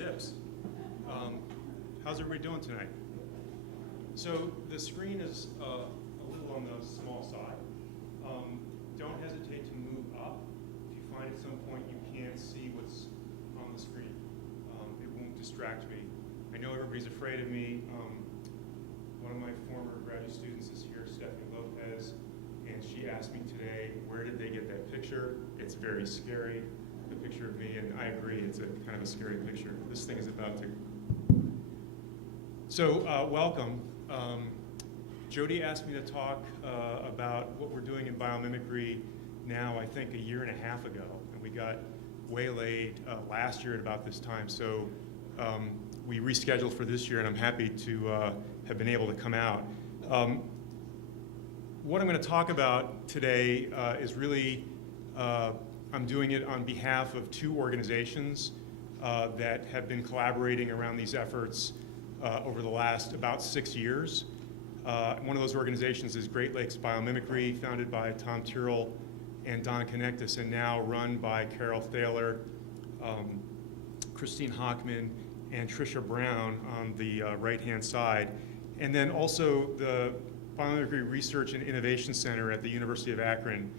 zips. How's everybody doing tonight? So the screen is a little on the small side. Don't hesitate to move up. If you find at some point you can't see what's on the screen, it won't distract me. I know everybody's afraid of me. One of my former graduate students is here, Stephanie Lopez, and she asked me today, where did they get that picture? It's very scary, the picture of me, and I agree, it's a kind of a scary picture. This thing is about to. So welcome. Jody asked me to talk about what we're doing in biomimicry now, I think a year and a half ago, and we got waylaid last year at about this time. So we rescheduled for this year, and I'm happy to have been able to come out. What I'm going to talk about today is really, I'm doing it on behalf of two organizations that have been collaborating around these efforts over the last about 6 years. One of those organizations is Great Lakes Biomimicry, founded by Tom Tyrrell and Donna Connectus, and now run by Carol Thaler, Christine Hockman, and Tricia Brown on the right-hand side. And then also the Biomimicry Research and Innovation Center at the University of Akron,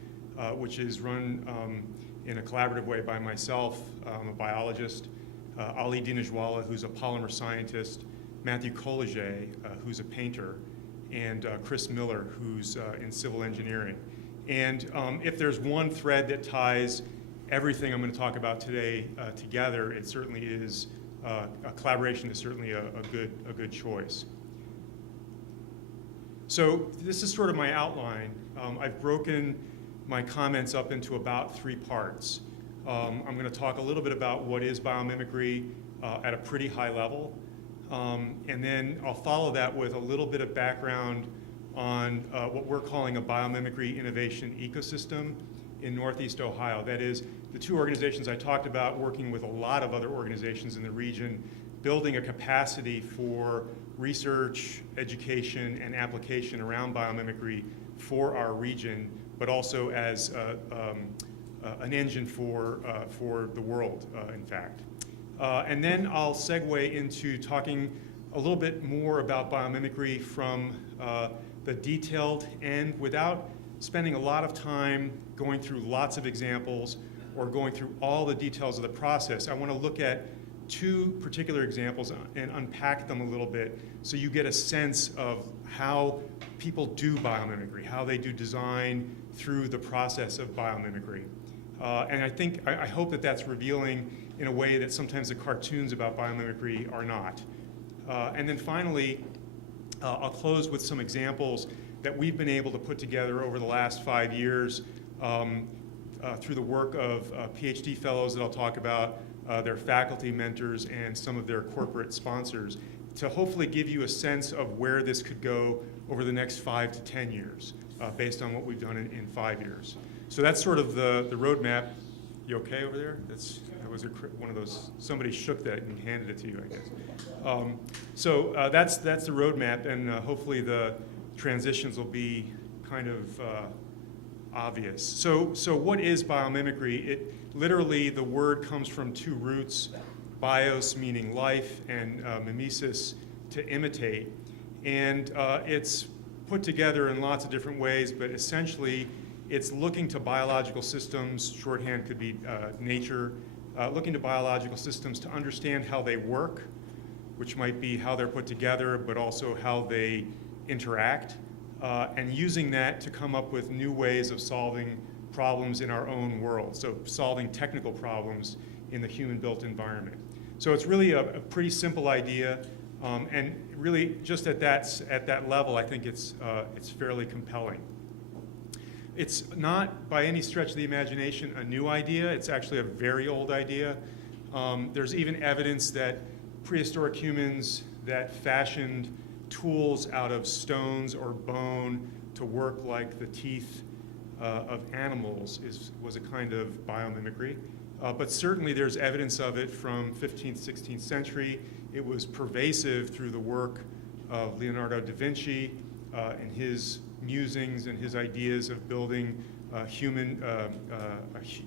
which is run in a collaborative way by myself, I'm a biologist, Ali Dinajwala, who's a polymer scientist, Matthew Colliget, who's a painter, and Chris Miller, who's in civil engineering. And if there's one thread that ties everything I'm going to talk about today together, it certainly is, a collaboration is certainly a good choice. So this is sort of my outline. I've broken my comments up into about 3 parts. I'm going to talk a little bit about what is biomimicry at a pretty high level. And then I'll follow that with a little bit of background on what we're calling a biomimicry innovation ecosystem in Northeast Ohio. That is, the two organizations I talked about working with a lot of other organizations in the region, building a capacity for research, education, and application around biomimicry for our region, but also as an engine for the world, in fact. And then I'll segue into talking a little bit more about biomimicry from the detailed end without spending a lot of time going through lots of examples or going through all the details of the process. I want to look at 2 particular examples and unpack them a little bit so you get a sense of how people do biomimicry, how they do design through the process of biomimicry. And I hope that that's revealing in a way that sometimes the cartoons about biomimicry are not. And then finally, I'll close with some examples that we've been able to put together over the last 5 years through the work of PhD fellows that I'll talk about, their faculty mentors, and some of their corporate sponsors, to hopefully give you a sense of where this could go over the next 5 to 10 years, based on what we've done in 5 years. So that's sort of the roadmap. You okay over there? That was one of those, somebody shook that and handed it to you, I guess. So that's the roadmap, and hopefully the transitions will be kind of obvious. So what is biomimicry? Literally, the word comes from 2 roots, bios meaning life, and mimesis to imitate. And it's put together in lots of different ways, but essentially it's looking to biological systems, shorthand could be nature, looking to biological systems to understand how they work, which might be how they're put together, but also how they interact, and using that to come up with new ways of solving problems in our own world, so solving technical problems in the human-built environment. So it's really a pretty simple idea, and really just at that level, I think it's fairly compelling. It's not by any stretch of the imagination a new idea. It's actually a very old idea. There's even evidence that prehistoric humans that fashioned tools out of stones or bone to work like the teeth of animals was a kind of biomimicry. But certainly there's evidence of it from 15th, 16th century. It was pervasive through the work of Leonardo da Vinci and his musings and his ideas of building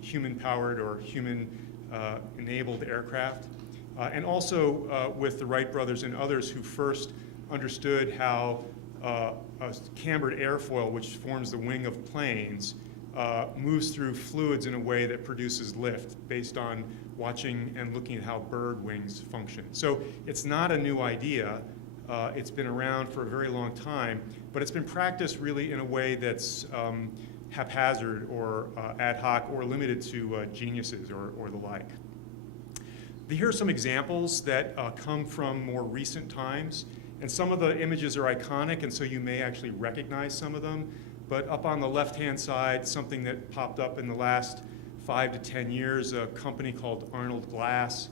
human-powered or human-enabled aircraft. and also with the Wright brothers and others who first understood how a cambered airfoil, which forms the wing of planes, moves through fluids in a way that produces lift based on watching and looking at how bird wings function. So it's not a new idea. It's been around for a very long time, but it's been practiced really in a way that's haphazard or ad hoc or limited to geniuses or the like. Here are some examples that come from more recent times, and some of the images are iconic, and so you may actually recognize some of them. But up on the left-hand side, something that popped up in the last 5 to 10 years, a company called Arnold Glass,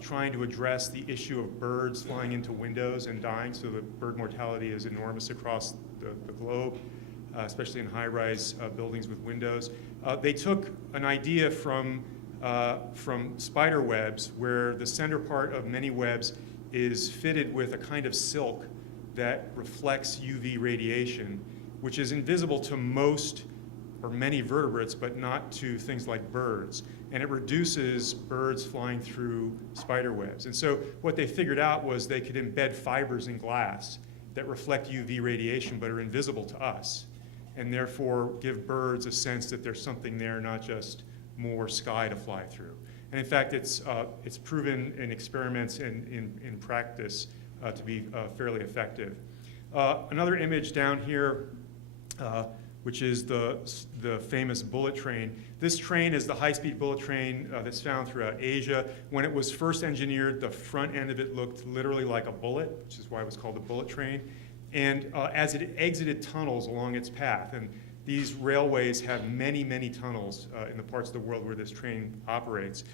trying to address the issue of birds flying into windows and dying. So the bird mortality is enormous across the globe, especially in high-rise buildings with windows. They took an idea from spider webs, where the center part of many webs is fitted with a kind of silk that reflects UV radiation, which is invisible to most or many vertebrates, but not to things like birds. And it reduces birds flying through spider webs. And so what they figured out was they could embed fibers in glass that reflect UV radiation but are invisible to us, and therefore give birds a sense that there's something there, not just more sky to fly through. And in fact, it's proven in experiments and in practice to be fairly effective. Another image down here, which is the famous bullet train. This train is the high-speed bullet train that's found throughout Asia. When it was first engineered, the front end of it looked literally like a bullet, which is why it was called the bullet train. And as it exited tunnels along its path, and these railways have many, many tunnels in the parts of the world where this train operates,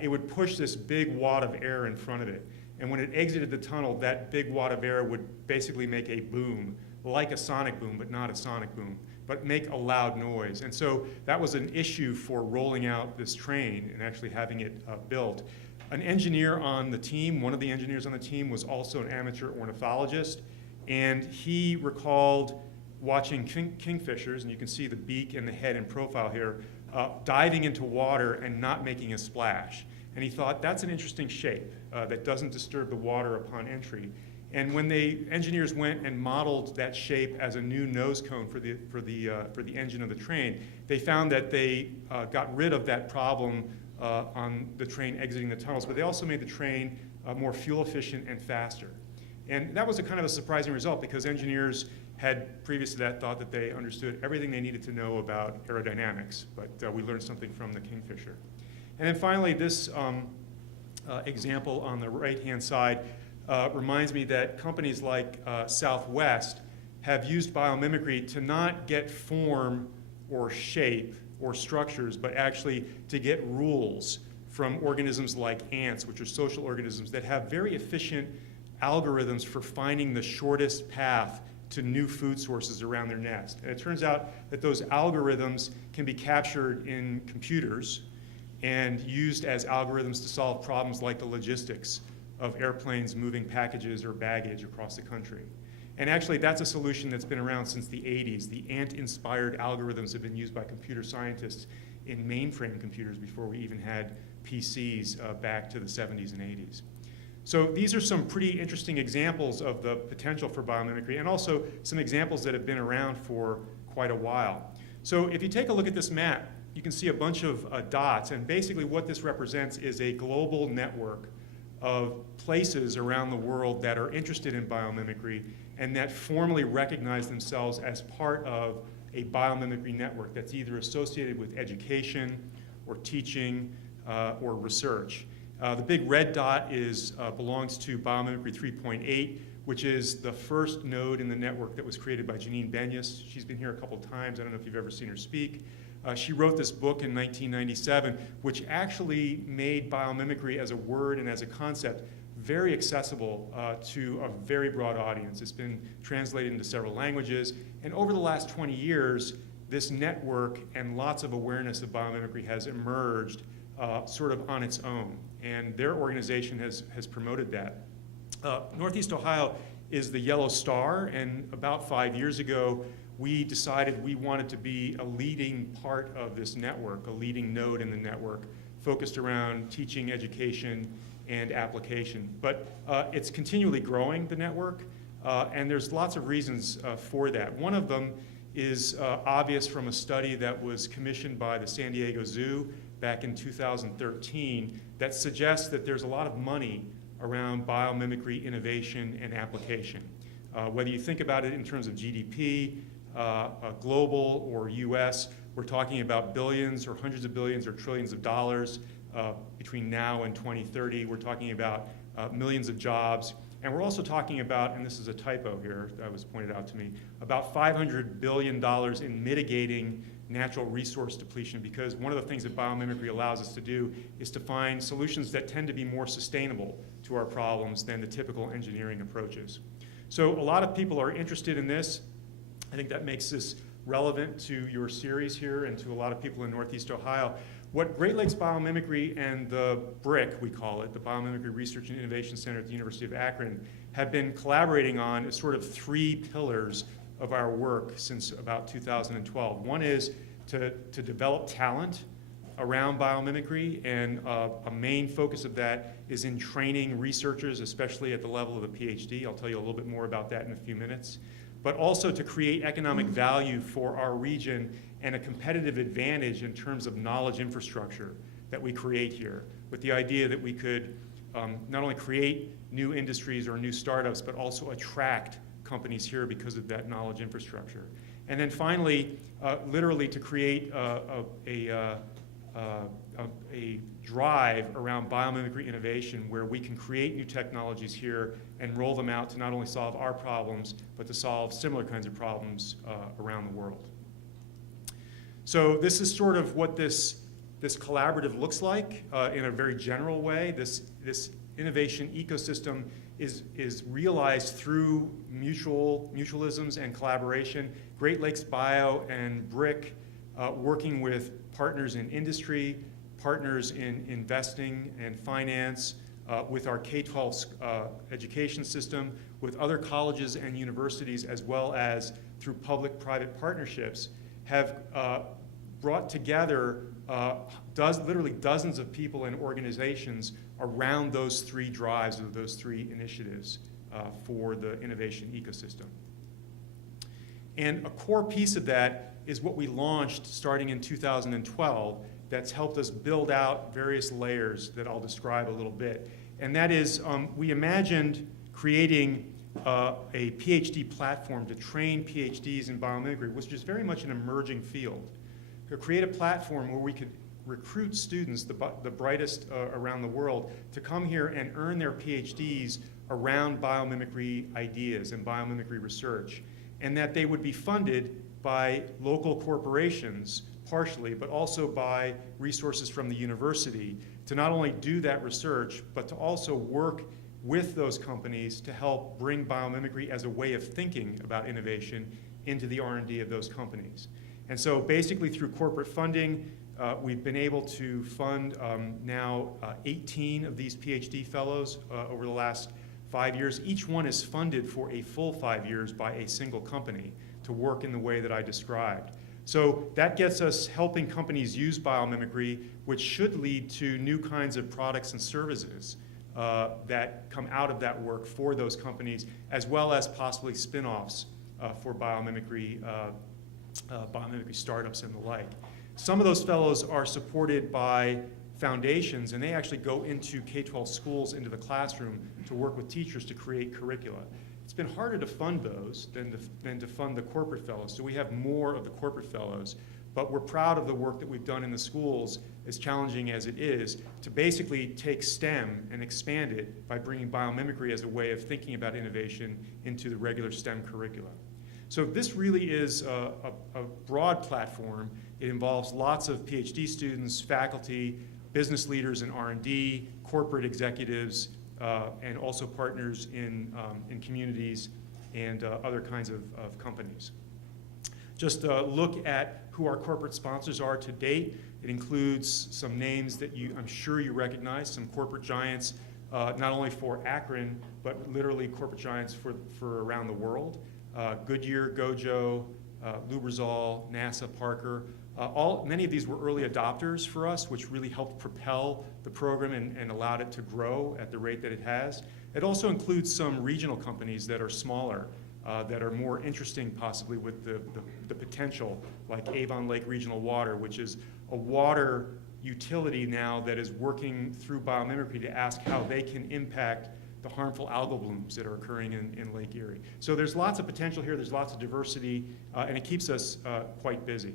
it would push this big wad of air in front of it. And when it exited the tunnel, that big wad of air would basically make a boom, like a sonic boom, but not a sonic boom, but make a loud noise. And so that was an issue for rolling out this train and actually having it built. An engineer on the team, one of the engineers on the team, was also an amateur ornithologist, and he recalled watching kingfishers, and you can see the beak and the head in profile here, diving into water and not making a splash. And he thought, that's an interesting shape that doesn't disturb the water upon entry. And when engineers went and modeled that shape as a new nose cone for the engine of the train, they found that they got rid of that problem on the train exiting the tunnels, but they also made the train more fuel efficient and faster. And that was a kind of a surprising result, because engineers had previous to that thought that they understood everything they needed to know about aerodynamics, but we learned something from the kingfisher. And then finally, this example on the right-hand side reminds me that companies like Southwest have used biomimicry to not get form or shape or structures, but actually to get rules from organisms like ants, which are social organisms that have very efficient algorithms for finding the shortest path to new food sources around their nest. And it turns out that those algorithms can be captured in computers and used as algorithms to solve problems like the logistics of airplanes moving packages or baggage across the country. And actually, that's a solution that's been around since the 80s. The ant-inspired algorithms have been used by computer scientists in mainframe computers before we even had PCs back to the 70s and 80s. So these are some pretty interesting examples of the potential for biomimicry, and also some examples that have been around for quite a while. So if you take a look at this map, you can see a bunch of dots, and basically what this represents is a global network of places around the world that are interested in biomimicry and that formally recognize themselves as part of a biomimicry network that's either associated with education or teaching or research. The big red dot belongs to Biomimicry 3.8, which is the first node in the network that was created by Janine Benyus. She's been here a couple times. I don't know if you've ever seen her speak. She wrote this book in 1997, which actually made biomimicry as a word and as a concept very accessible to a very broad audience. It's been translated into several languages, and over the last 20 years, this network and lots of awareness of biomimicry has emerged sort of on its own, and their organization has promoted that. Northeast Ohio is the yellow star, and about 5 years ago, we decided we wanted to be a leading part of this network, a leading node in the network, focused around teaching, education, and application. But it's continually growing, the network, and there's lots of reasons for that. One of them is obvious from a study that was commissioned by the San Diego Zoo back in 2013 that suggests that there's a lot of money around biomimicry innovation and application. Whether you think about it in terms of GDP, global or US, we're talking about billions or hundreds of billions or trillions of dollars between now and 2030. We're talking about millions of jobs. And we're also talking about, and this is a typo here that was pointed out to me, about $500 billion in mitigating natural resource depletion, because one of the things that biomimicry allows us to do is to find solutions that tend to be more sustainable to our problems than the typical engineering approaches. So a lot of people are interested in this. I think that makes this relevant to your series here and to a lot of people in Northeast Ohio. What Great Lakes Biomimicry and the BRIC, we call it, the Biomimicry Research and Innovation Center at the University of Akron, have been collaborating on is sort of three pillars of our work since about 2012. One is to develop talent around biomimicry, and a main focus of that is in training researchers, especially at the level of a PhD. I'll tell you a little bit more about that in a few minutes. But also to create economic value for our region and a competitive advantage in terms of knowledge infrastructure that we create here, with the idea that we could not only create new industries or new startups, but also attract companies here because of that knowledge infrastructure. And then finally, literally to create a drive around biomimicry innovation where we can create new technologies here and roll them out to not only solve our problems, but to solve similar kinds of problems around the world. So this is sort of what this collaborative looks like in a very general way. This innovation ecosystem is realized through mutualisms and collaboration. Great Lakes Bio and BRIC working with partners in industry, partners in investing and finance, with our K12 education system, with other colleges and universities, as well as through public-private partnerships, have brought together literally dozens of people and organizations around those three drives or those three initiatives for the innovation ecosystem. And a core piece of that is what we launched starting in 2012 that's helped us build out various layers that I'll describe a little bit. And that is, we imagined creating a PhD platform to train PhDs in biomimicry, which is very much an emerging field. To create a platform where we could recruit students, the brightest around the world, to come here and earn their PhDs around biomimicry ideas and biomimicry research, and that they would be funded by local corporations, partially, but also by resources from the university to not only do that research, but to also work with those companies to help bring biomimicry as a way of thinking about innovation into the R&D of those companies. And so basically through corporate funding, we've been able to fund now 18 of these PhD fellows over the last 5 years. Each one is funded for a full 5 years by a single company to work in the way that I described. So that gets us helping companies use biomimicry, which should lead to new kinds of products and services that come out of that work for those companies, as well as possibly spin-offs for biomimicry startups and the like. Some of those fellows are supported by foundations, and they actually go into K12 schools, into the classroom, to work with teachers to create curricula. It's been harder to fund those than to fund the corporate fellows, so we have more of the corporate fellows. But we're proud of the work that we've done in the schools, as challenging as it is, to basically take STEM and expand it by bringing biomimicry as a way of thinking about innovation into the regular STEM curricula. So this really is a broad platform. It involves lots of PhD students, faculty, business leaders in R&D, corporate executives, and also partners in communities and other kinds of companies. Just look at who our corporate sponsors are to date. It includes some names that I'm sure you recognize, some corporate giants, not only for Akron, but literally corporate giants for around the world. Goodyear, Gojo, Lubrizol, NASA, Parker, Many of these were early adopters for us, which really helped propel the program and allowed it to grow at the rate that it has. It also includes some regional companies that are smaller, that are more interesting possibly with the potential, like Avon Lake Regional Water, which is a water utility now that is working through biomimicry to ask how they can impact the harmful algal blooms that are occurring in Lake Erie. So there's lots of potential here, there's lots of diversity, and it keeps us quite busy.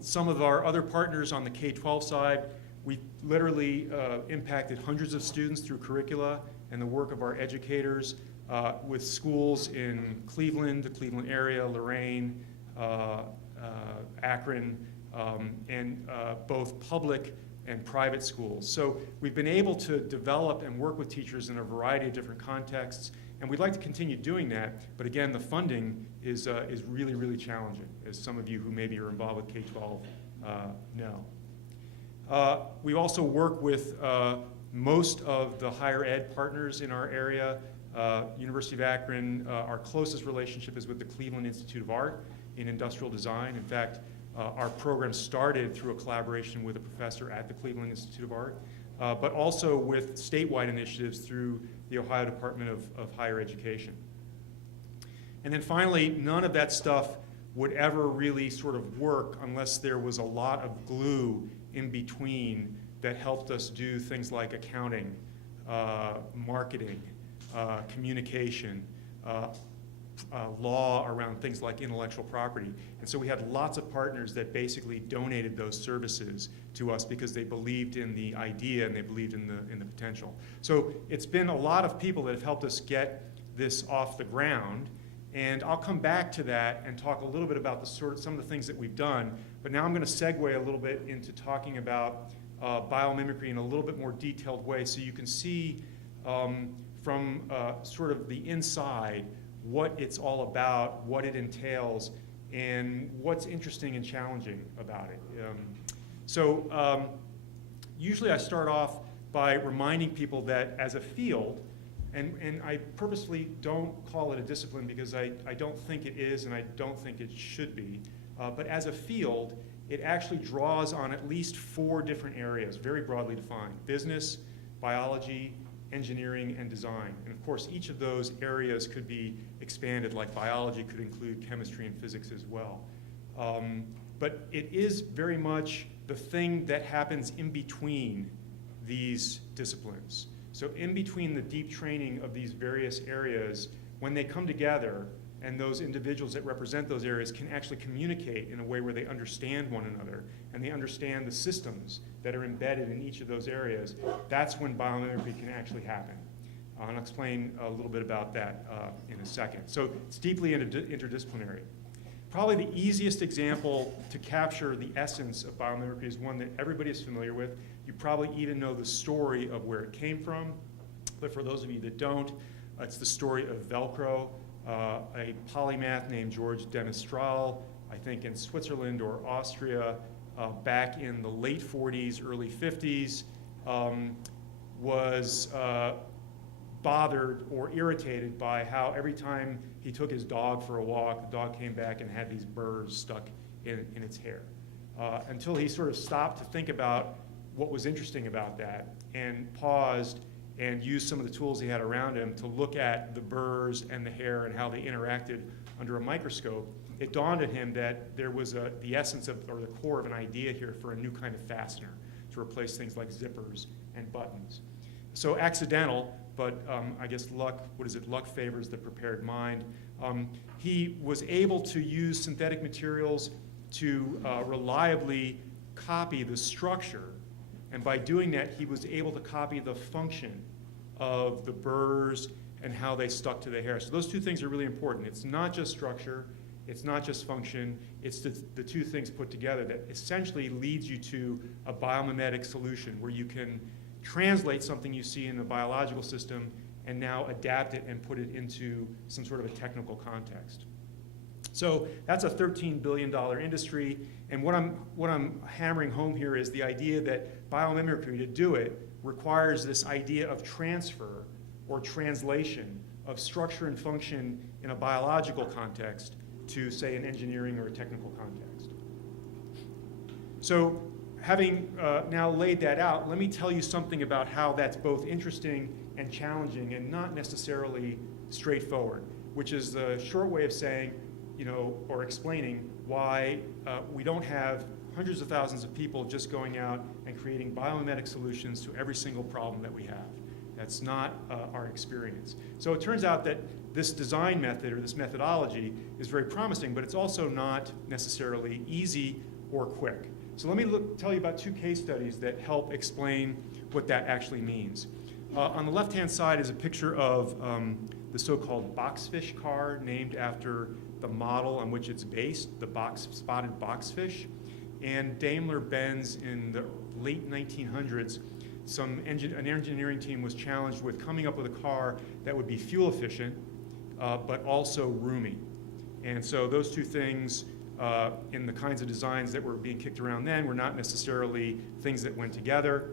Some of our other partners on the K12 side, we literally impacted hundreds of students through curricula and the work of our educators with schools in Cleveland, the Cleveland area, Lorain, Akron, and both public and private schools. So we've been able to develop and work with teachers in a variety of different contexts, and we'd like to continue doing that, but again, the funding is really, really challenging, as some of you who maybe are involved with K12 know. We also work with most of the higher ed partners in our area. University of Akron, our closest relationship is with the Cleveland Institute of Art in industrial design. In fact, our program started through a collaboration with a professor at the Cleveland Institute of Art, but also with statewide initiatives through the Ohio Department of Higher Education. And then finally, none of that stuff would ever really sort of work unless there was a lot of glue in between that helped us do things like accounting, marketing, communication, law around things like intellectual property. And so we had lots of partners that basically donated those services to us because they believed in the idea and they believed in the potential. So it's been a lot of people that have helped us get this off the ground. And I'll come back to that and talk a little bit about some of the things that we've done. But now I'm going to segue a little bit into talking about biomimicry in a little bit more detailed way, so you can see from sort of the inside what it's all about, what it entails, and what's interesting and challenging about it. Usually I start off by reminding people that as a field, and I purposely don't call it a discipline because I don't think it is and I don't think it should be, but as a field, it actually draws on at least 4 different areas, very broadly defined: business, biology, engineering, and design. And of course, each of those areas could be expanded, like biology could include chemistry and physics as well. But it is very much the thing that happens in between these disciplines. So in between the deep training of these various areas, when they come together and those individuals that represent those areas can actually communicate in a way where they understand one another and they understand the systems that are embedded in each of those areas, that's when biomimicry can actually happen. I'll explain a little bit about that in a second. So it's deeply interdisciplinary. Probably the easiest example to capture the essence of biomimicry is one that everybody is familiar with. You probably even know the story of where it came from, but for those of you that don't, it's the story of Velcro. A polymath named George de Mestral, I think in Switzerland or Austria, back in the late 40s, early 50s, was bothered or irritated by how every time he took his dog for a walk, the dog came back and had these burrs stuck in its hair. Until he sort of stopped to think about what was interesting about that and paused and used some of the tools he had around him to look at the burrs and the hair and how they interacted under a microscope. It dawned on him that there was the essence of, or the core of an idea here for a new kind of fastener to replace things like zippers and buttons. So accidental, but I guess luck favors the prepared mind. He was able to use synthetic materials to reliably copy the structure, and by doing that, he was able to copy the function of the burrs and how they stuck to the hair. So those two things are really important. It's not just structure, it's not just function, it's the two things put together that essentially leads you to a biomimetic solution where you can translate something you see in the biological system and now adapt it and put it into some sort of a technical context. So that's a $13 billion industry, and what I'm hammering home here is the idea that biomimicry, to do it, requires this idea of transfer or translation of structure and function in a biological context to, say, an engineering or a technical context. So having now laid that out, let me tell you something about how that's both interesting and challenging and not necessarily straightforward, which is the short way of saying, or explaining why we don't have hundreds of thousands of people just going out and creating biomimetic solutions to every single problem that we have. That's not our experience. So it turns out that this design method or this methodology is very promising, but it's also not necessarily easy or quick. So let me tell you about two case studies that help explain what that actually means. On the left-hand side is a picture of the so-called boxfish car named after the model on which it's based, the spotted boxfish. And Daimler-Benz in the late 1900s, an engineering team was challenged with coming up with a car that would be fuel efficient, but also roomy. And so those two things in the kinds of designs that were being kicked around then were not necessarily things that went together.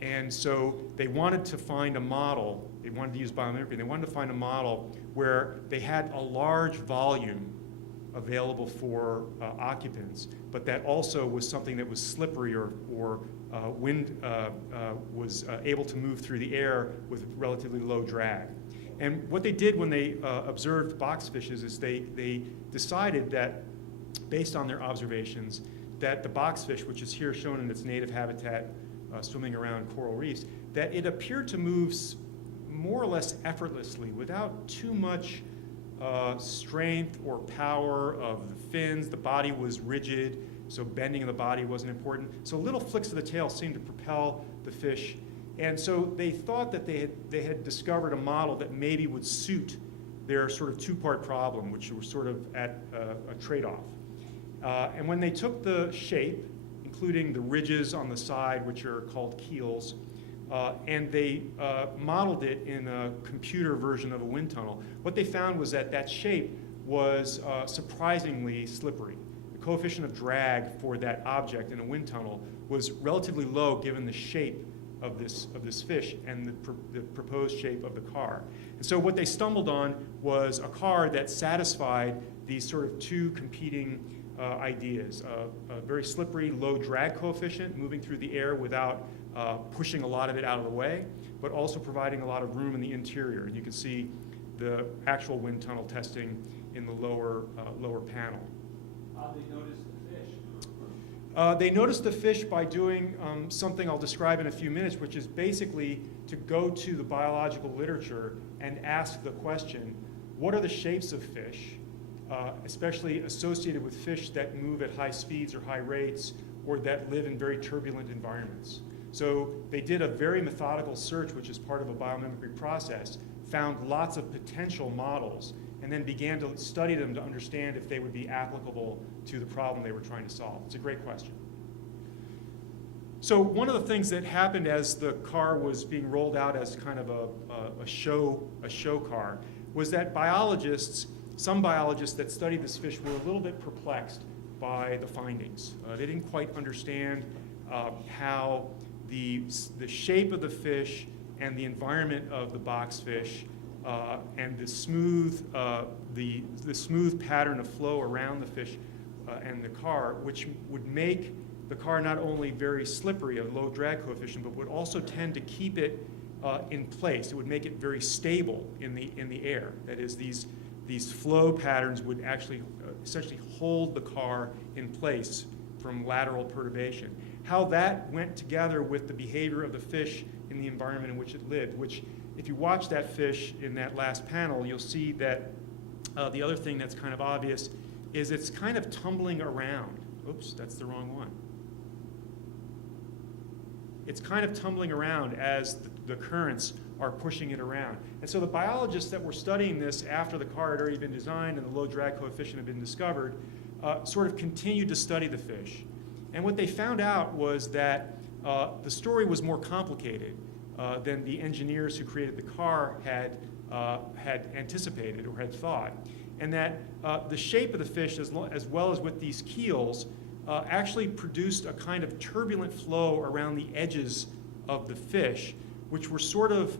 And so they wanted to find a model, they wanted to use biomimicry, they wanted to find a model where they had a large volume available for occupants, but that also was something that was slippery or wind was able to move through the air with relatively low drag. And what they did when they observed boxfishes is they decided that, based on their observations, that the boxfish, which is here shown in its native habitat, swimming around coral reefs, that it appeared to move more or less effortlessly without too much strength or power of the fins. The body was rigid, so bending of the body wasn't important. So little flicks of the tail seemed to propel the fish. And so they thought that they had discovered a model that maybe would suit their sort of two-part problem, which was sort of at a trade-off. And when they took the shape, including the ridges on the side, which are called keels, and they modeled it in a computer version of a wind tunnel, what they found was that shape was surprisingly slippery. The coefficient of drag for that object in a wind tunnel was relatively low given the shape of this fish and the proposed shape of the car. And so what they stumbled on was a car that satisfied these sort of two competing ideas, a very slippery, low drag coefficient, moving through the air without pushing a lot of it out of the way, but also providing a lot of room in the interior. And you can see the actual wind tunnel testing in the lower panel. How did they notice the fish? They noticed the fish by doing something I'll describe in a few minutes, which is basically to go to the biological literature and ask the question, what are the shapes of fish, especially associated with fish that move at high speeds or high rates or that live in very turbulent environments? So they did a very methodical search, which is part of a biomimicry process, found lots of potential models, and then began to study them to understand if they would be applicable to the problem they were trying to solve. It's a great question. So one of the things that happened as the car was being rolled out as kind of a show car was that some biologists that studied this fish were a little bit perplexed by the findings. They didn't quite understand how the shape of the fish and the environment of the boxfish and the smooth pattern of flow around the fish and the car, which would make the car not only very slippery, a low drag coefficient, but would also tend to keep it in place. It would make it very stable in the air. That is, these flow patterns would actually essentially hold the car in place from lateral perturbation. How that went together with the behavior of the fish in the environment in which it lived, which if you watch that fish in that last panel, you'll see that the other thing that's kind of obvious is it's kind of tumbling around. Oops, that's the wrong one. It's kind of tumbling around as the currents are pushing it around. And so the biologists that were studying this after the car had already been designed and the low drag coefficient had been discovered sort of continued to study the fish. And what they found out was that the story was more complicated than the engineers who created the car had anticipated or had thought. And that the shape of the fish, as well as with these keels, actually produced a kind of turbulent flow around the edges of the fish, which were sort of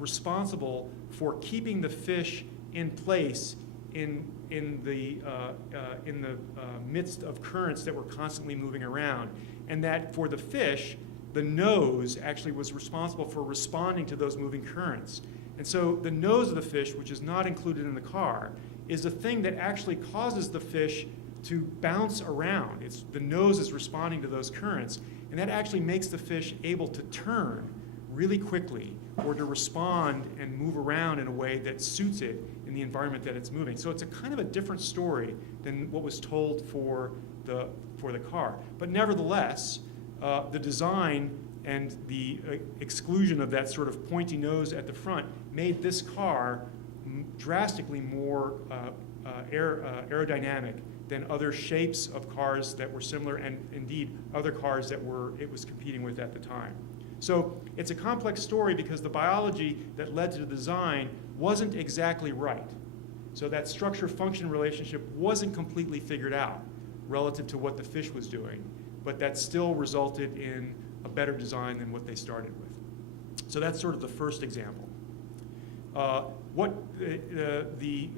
responsible for keeping the fish in place in the midst of currents that were constantly moving around, and that for the fish, the nose actually was responsible for responding to those moving currents. And so the nose of the fish, which is not included in the car, is a thing that actually causes the fish to bounce around. The nose is responding to those currents, and that actually makes the fish able to turn really quickly or to respond and move around in a way that suits it in the environment that it's moving. So it's a kind of a different story than what was told for the car. But nevertheless, the design and the exclusion of that sort of pointy nose at the front made this car drastically more aerodynamic than other shapes of cars that were similar, and indeed other cars that it was competing with at the time. So it's a complex story because the biology that led to the design wasn't exactly right. So that structure-function relationship wasn't completely figured out relative to what the fish was doing, but that still resulted in a better design than what they started with. So that's sort of the first example. What the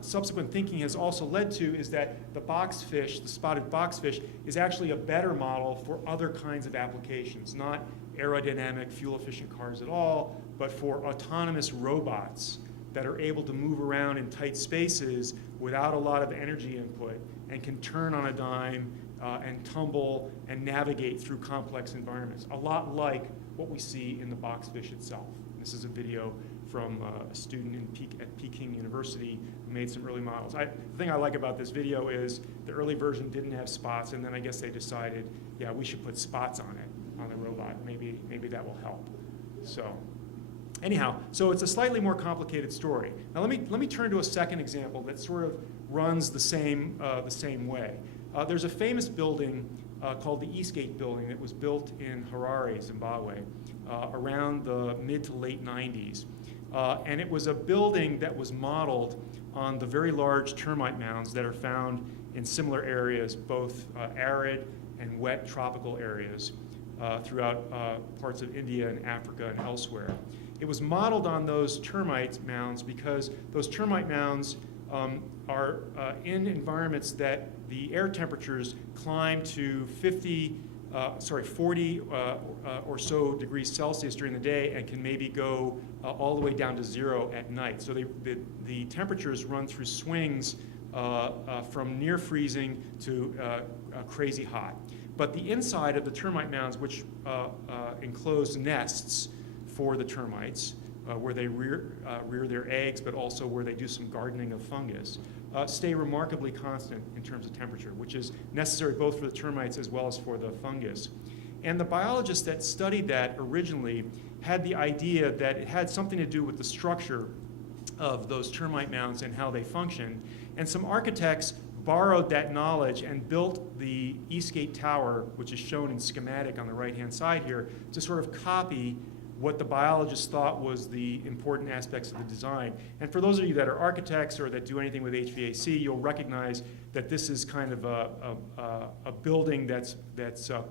subsequent thinking has also led to is that the boxfish, the spotted boxfish, is actually a better model for other kinds of applications, not aerodynamic, fuel-efficient cars at all, but for autonomous robots that are able to move around in tight spaces without a lot of energy input and can turn on a dime and tumble and navigate through complex environments, a lot like what we see in the boxfish itself. This is a video from a student at Peking University who made some early models. The thing I like about this video is the early version didn't have spots, and then I guess they decided, yeah, we should put spots on it, on the robot. Maybe that will help. So anyhow, so it's a slightly more complicated story. Now let me turn to a second example that sort of runs the same way. There's a famous building called the Eastgate Building that was built in Harare, Zimbabwe, around the mid to late 90s. And it was a building that was modeled on the very large termite mounds that are found in similar areas, both arid and wet tropical areas throughout parts of India and Africa and elsewhere. It was modeled on those termite mounds because those termite mounds are in environments that the air temperatures climb to 40 or so degrees Celsius during the day and can maybe go all the way down to 0 at night. So the temperatures run through swings from near freezing to crazy hot. But the inside of the termite mounds, which enclose nests for the termites, where they rear their eggs, but also where they do some gardening of fungus, stay remarkably constant in terms of temperature, which is necessary both for the termites as well as for the fungus. And the biologists that studied that originally had the idea that it had something to do with the structure of those termite mounds and how they function. And some architects borrowed that knowledge and built the Eastgate Tower, which is shown in schematic on the right-hand side here, to sort of copy what the biologists thought was the important aspects of the design. And for those of you that are architects or that do anything with HVAC, you'll recognize that this is kind of a building that's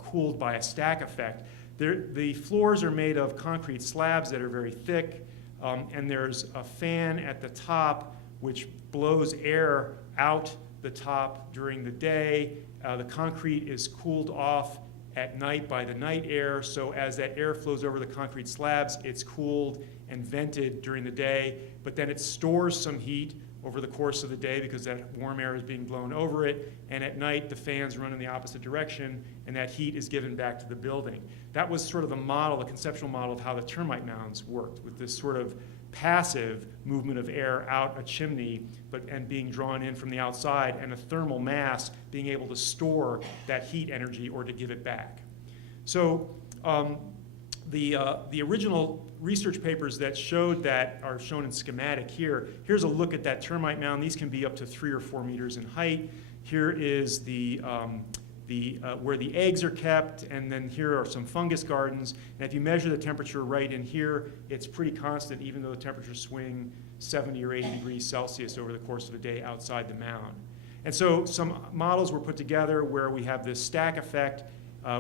cooled by a stack effect. The floors are made of concrete slabs that are very thick, and there's a fan at the top which blows air out the top during the day. The concrete is cooled off at night by the night air, so as that air flows over the concrete slabs, it's cooled and vented during the day, but then it stores some heat over the course of the day because that warm air is being blown over it, and at night the fans run in the opposite direction and that heat is given back to the building. That was sort of the model, the conceptual model of how the termite mounds worked, with this sort of passive movement of air out a chimney and being drawn in from the outside, and a thermal mass being able to store that heat energy or to give it back. So the original research papers that showed that are shown in schematic here. Here's a look at that termite mound. These can be up to 3 or 4 meters in height. Here is where the eggs are kept, and then here are some fungus gardens. And if you measure the temperature right in here, it's pretty constant, even though the temperatures swing 70 or 80 degrees Celsius over the course of a day outside the mound. And so some models were put together where we have this stack effect,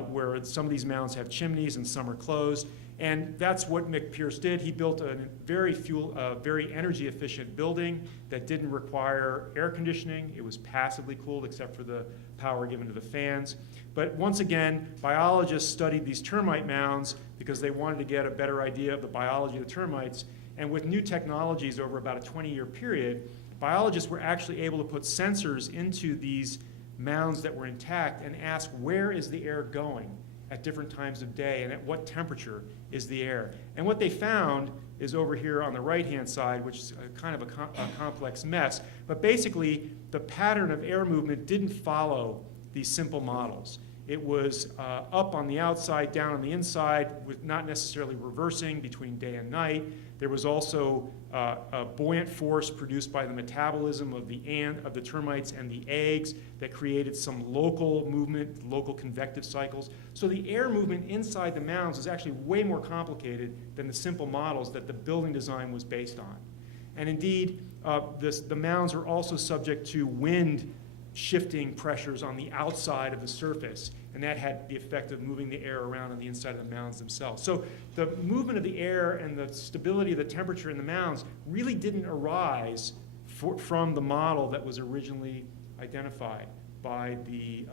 where some of these mounds have chimneys and some are closed. And that's what Mick Pierce did. He built a very energy efficient building that didn't require air conditioning. It was passively cooled except for the power given to the fans. But once again, biologists studied these termite mounds because they wanted to get a better idea of the biology of the termites. And with new technologies over about a 20-year period, biologists were actually able to put sensors into these mounds that were intact and ask, where is the air going at different times of day and at what temperature is the air? And what they found is over here on the right-hand side, which is kind of a complex mess, but basically the pattern of air movement didn't follow these simple models. It was up on the outside, down on the inside, with not necessarily reversing between day and night. There was also a buoyant force produced by the metabolism of the termites and the eggs that created some local movement, local convective cycles. So the air movement inside the mounds is actually way more complicated than the simple models that the building design was based on. And indeed, the mounds are also subject to wind shifting pressures on the outside of the surface, and that had the effect of moving the air around on the inside of the mounds themselves. So the movement of the air and the stability of the temperature in the mounds really didn't arise from the model that was originally identified by the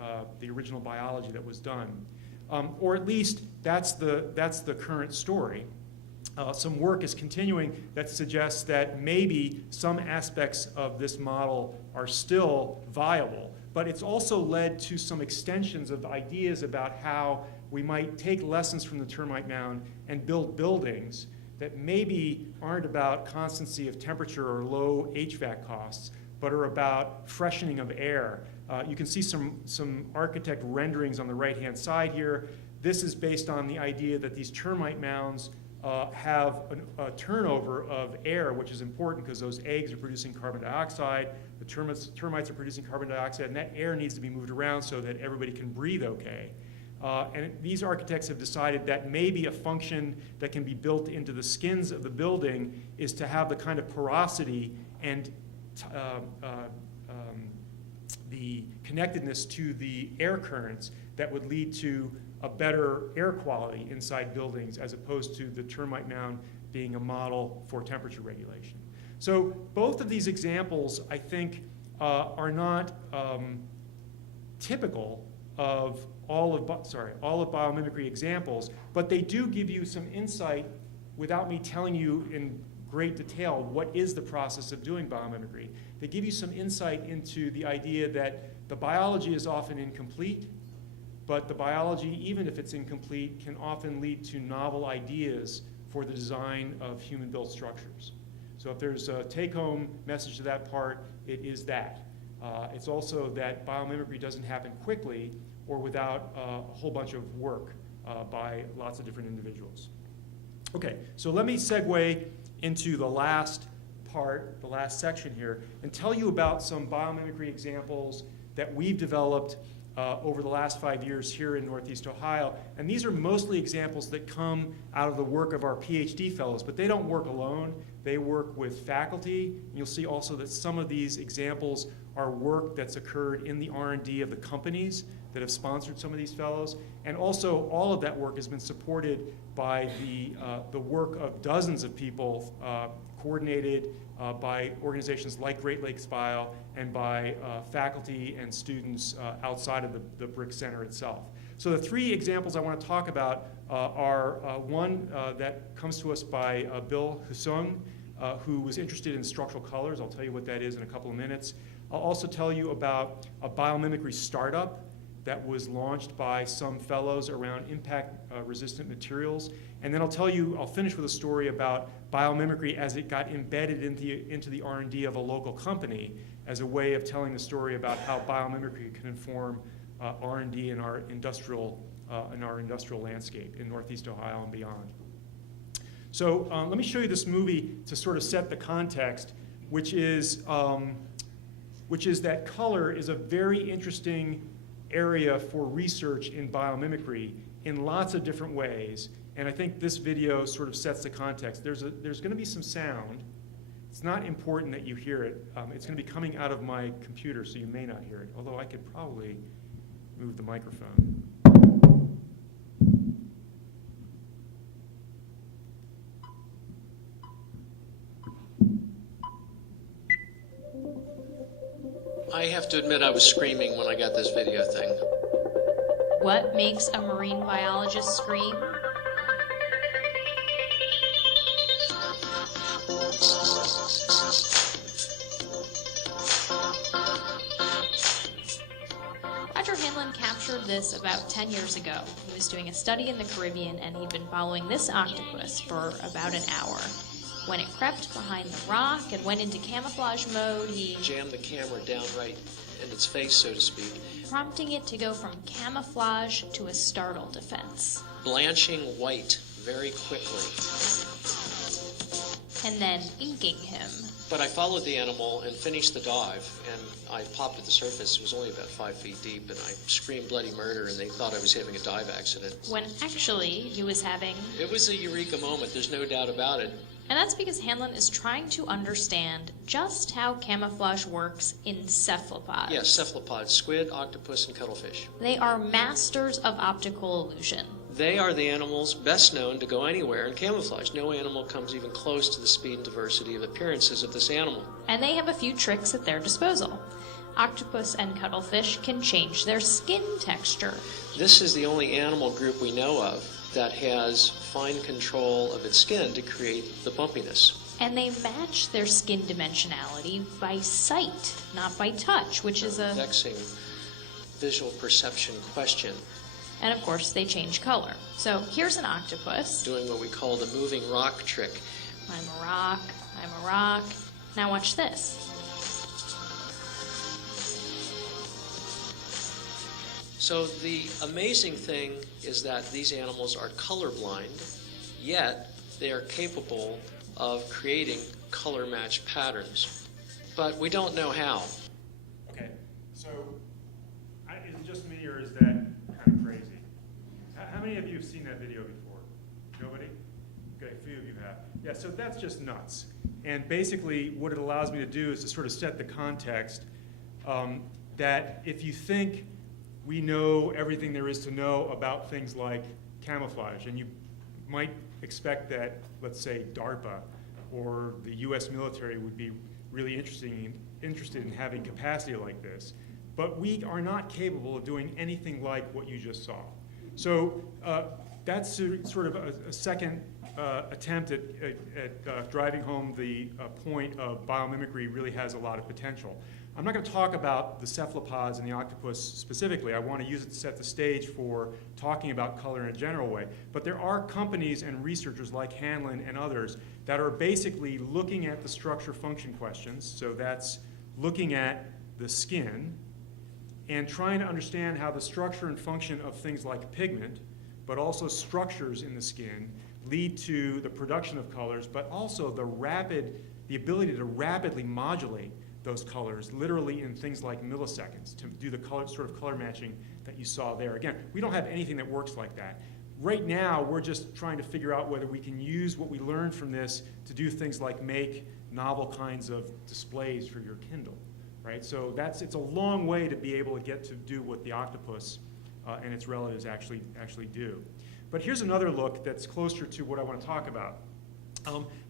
original biology that was done. Or at least that's the current story. Some work is continuing that suggests that maybe some aspects of this model are still viable, but it's also led to some extensions of ideas about how we might take lessons from the termite mound and build buildings that maybe aren't about constancy of temperature or low HVAC costs, but are about freshening of air. You can see some architect renderings on the right-hand side here. This is based on the idea that these termite mounds have a turnover of air, which is important because those eggs are producing carbon dioxide, the termites are producing carbon dioxide, and that air needs to be moved around so that everybody can breathe okay. And these architects have decided that maybe a function that can be built into the skins of the building is to have the kind of porosity and the connectedness to the air currents that would lead to a better air quality inside buildings as opposed to the termite mound being a model for temperature regulation. So both of these examples, I think, are not typical of all of biomimicry examples, but they do give you some insight without me telling you in great detail what is the process of doing biomimicry. They give you some insight into the idea that the biology is often incomplete, but the biology, even if it's incomplete, can often lead to novel ideas for the design of human-built structures. So if there's a take-home message to that part, it is that. It's also that biomimicry doesn't happen quickly or without a whole bunch of work by lots of different individuals. Okay, so let me segue into the last part, the last section here, and tell you about some biomimicry examples that we've developed over the last 5 years here in Northeast Ohio. And these are mostly examples that come out of the work of our PhD fellows, but they don't work alone. They work with faculty. And you'll see also that some of these examples are work that's occurred in the R&D of the companies that have sponsored some of these fellows. And also all of that work has been supported by the work of dozens of people coordinated by organizations like Great Lakes Bio and by faculty and students outside of the Brick Center itself. So the three examples I want to talk about are one that comes to us by Bill Husung, who was interested in structural colors. I'll tell you what that is in a couple of minutes. I'll also tell you about a biomimicry startup that was launched by some fellows around impact-resistant materials. And then I'll finish with a story about biomimicry as it got embedded into the R&D of a local company as a way of telling the story about how biomimicry can inform R&D in our industrial landscape in Northeast Ohio and beyond. So let me show you this movie to sort of set the context, which is that color is a very interesting area for research in biomimicry in lots of different ways. And I think this video sort of sets the context. There's going to be some sound. It's not important that you hear it. It's going to be coming out of my computer, so you may not hear it, although I could probably move the microphone. I have to admit I was screaming when I got this video thing. What makes a marine biologist scream? Roger Hanlon captured this about 10 years ago. He was doing a study in the Caribbean and he'd been following this octopus for about an hour. When it crept behind the rock and went into camouflage mode, he Jammed the camera down right in its face, so to speak. prompting it to go from camouflage to a startle defense. Blanching white very quickly. And then inking him. But I followed the animal and finished the dive, and I popped at the surface. It was only about 5 feet deep, and I screamed bloody murder, and they thought I was having a dive accident. When actually he was having... It was a eureka moment, there's no doubt about it. And that's because Hanlon is trying to understand just how camouflage works in cephalopods. Yes, cephalopods, squid, octopus, and cuttlefish. They are masters of optical illusion. They are the animals best known to go anywhere in camouflage. No animal comes even close to the speed and diversity of appearances of this animal. And they have a few tricks at their disposal. Octopus and cuttlefish can change their skin texture. This is the only animal group we know of that has fine control of its skin to create the bumpiness. And they match their skin dimensionality by sight, not by touch, which is a... Vexing visual perception question. And of course, they change color. So here's an octopus. Doing what we call the moving rock trick. I'm a rock, I'm a rock. Now watch this. So the amazing thing is that these animals are colorblind, yet they are capable of creating color match patterns. But we don't know how. Okay, so is it just me or is that kind of crazy? How many of you have seen that video before? Nobody? Okay, a few of you have. Yeah, so that's just nuts. And basically what it allows me to do is to sort of set the context that if you think we know everything there is to know about things like camouflage, and you might expect that, let's say, DARPA or the US military would be really interested in having capacity like this, but we are not capable of doing anything like what you just saw. So that's sort of a second attempt at driving home the point of biomimicry really has a lot of potential. I'm not going to talk about the cephalopods and the octopus specifically. I want to use it to set the stage for talking about color in a general way. But there are companies and researchers like Hanlon and others that are basically looking at the structure-function questions. So that's looking at the skin and trying to understand how the structure and function of things like pigment, but also structures in the skin, lead to the production of colors, but also the ability to rapidly modulate those colors, literally in things like milliseconds, to do the sort of color matching that you saw there. Again, we don't have anything that works like that. Right now, we're just trying to figure out whether we can use what we learned from this to do things like make novel kinds of displays for your Kindle, right? So it's a long way to be able to get to do what the octopus and its relatives actually do. But here's another look that's closer to what I want to talk about.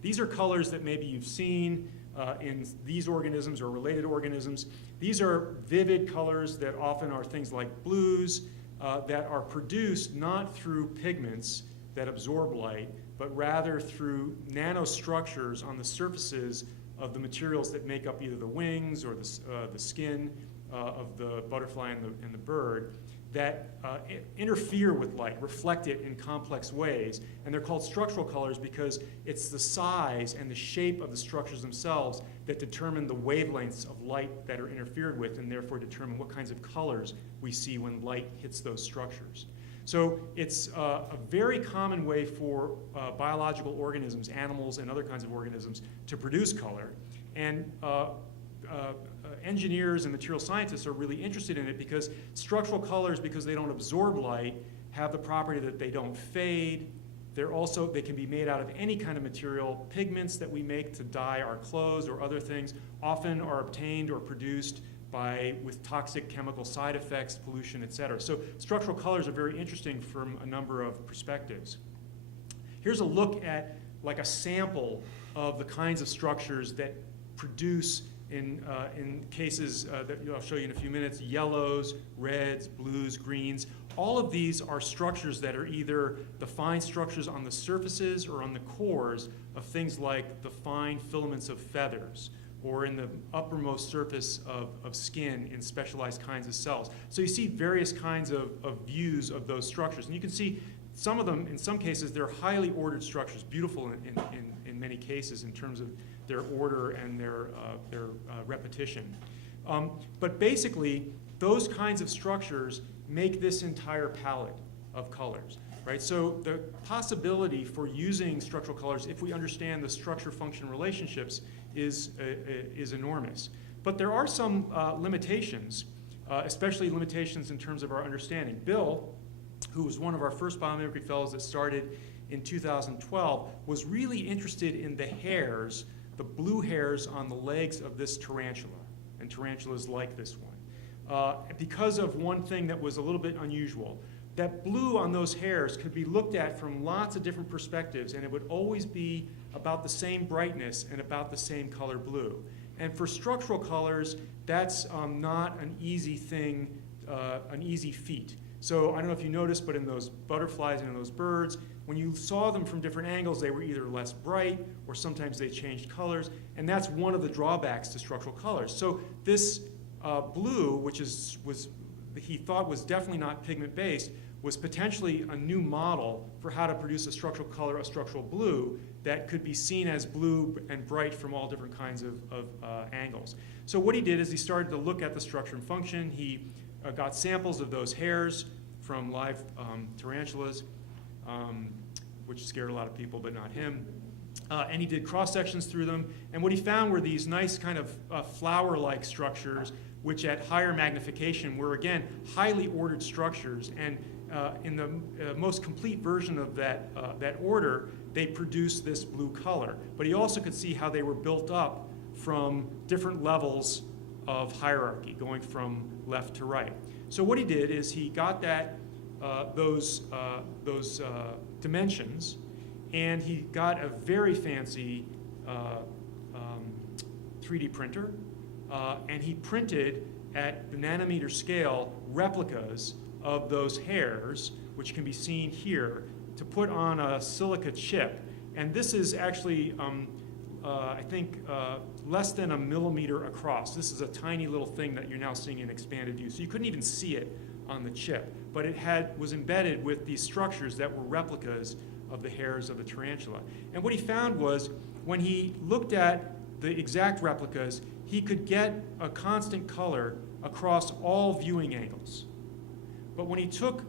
These are colors that maybe you've seen in these organisms or related organisms. These are vivid colors that often are things like blues that are produced not through pigments that absorb light, but rather through nanostructures on the surfaces of the materials that make up either the wings or the skin of the butterfly and the bird that interfere with light, reflect it in complex ways. And they're called structural colors because it's the size and the shape of the structures themselves that determine the wavelengths of light that are interfered with and therefore determine what kinds of colors we see when light hits those structures. So it's a very common way for biological organisms, animals and other kinds of organisms, to produce color. And engineers and material scientists are really interested in it because structural colors, because they don't absorb light, have the property that they don't fade. They can be made out of any kind of material. Pigments that we make to dye our clothes or other things often are obtained or produced with toxic chemical side effects, pollution, et cetera. So structural colors are very interesting from a number of perspectives. Here's a look at like a sample of the kinds of structures that produce, in cases that I'll show you in a few minutes, yellows, reds, blues, greens. All of these are structures that are either the fine structures on the surfaces or on the cores of things like the fine filaments of feathers, or in the uppermost surface of skin in specialized kinds of cells. So you see various kinds of views of those structures. And you can see some of them, in some cases, they're highly ordered structures, beautiful in many cases in terms of their order and their repetition. But basically, those kinds of structures make this entire palette of colors, right? So the possibility for using structural colors, if we understand the structure-function relationships, is enormous. But there are some limitations, especially limitations in terms of our understanding. Bill, who was one of our first biomimicry fellows that started in 2012, was really interested in the hairs, the blue hairs on the legs of this tarantula, and tarantulas like this one. Because of one thing that was a little bit unusual. That blue on those hairs could be looked at from lots of different perspectives, and it would always be about the same brightness and about the same color blue. And for structural colors, that's not an easy thing, an easy feat. So I don't know if you noticed, but in those butterflies and in those birds, when you saw them from different angles, they were either less bright or sometimes they changed colors, and that's one of the drawbacks to structural colors. So this blue, which he thought was definitely not pigment-based, was potentially a new model for how to produce a structural color, a structural blue, that could be seen as blue and bright from all different kinds of angles. So what he did is he started to look at the structure and function. He got samples of those hairs from live tarantulas, which scared a lot of people, but not him. And he did cross-sections through them. And what he found were these nice kind of flower-like structures, which at higher magnification were, again, highly ordered structures. And in the most complete version of that order, they produced this blue color. But he also could see how they were built up from different levels of hierarchy, going from left to right. So what he did is he got those dimensions, and he got a very fancy 3D printer, and he printed at the nanometer scale replicas of those hairs, which can be seen here, to put on a silica chip. And this is actually, I think, less than a millimeter across. This is a tiny little thing that you're now seeing in expanded view. So you couldn't even see it on the chip, but it was embedded with these structures that were replicas of the hairs of the tarantula. And what he found was, when he looked at the exact replicas, he could get a constant color across all viewing angles. But when he took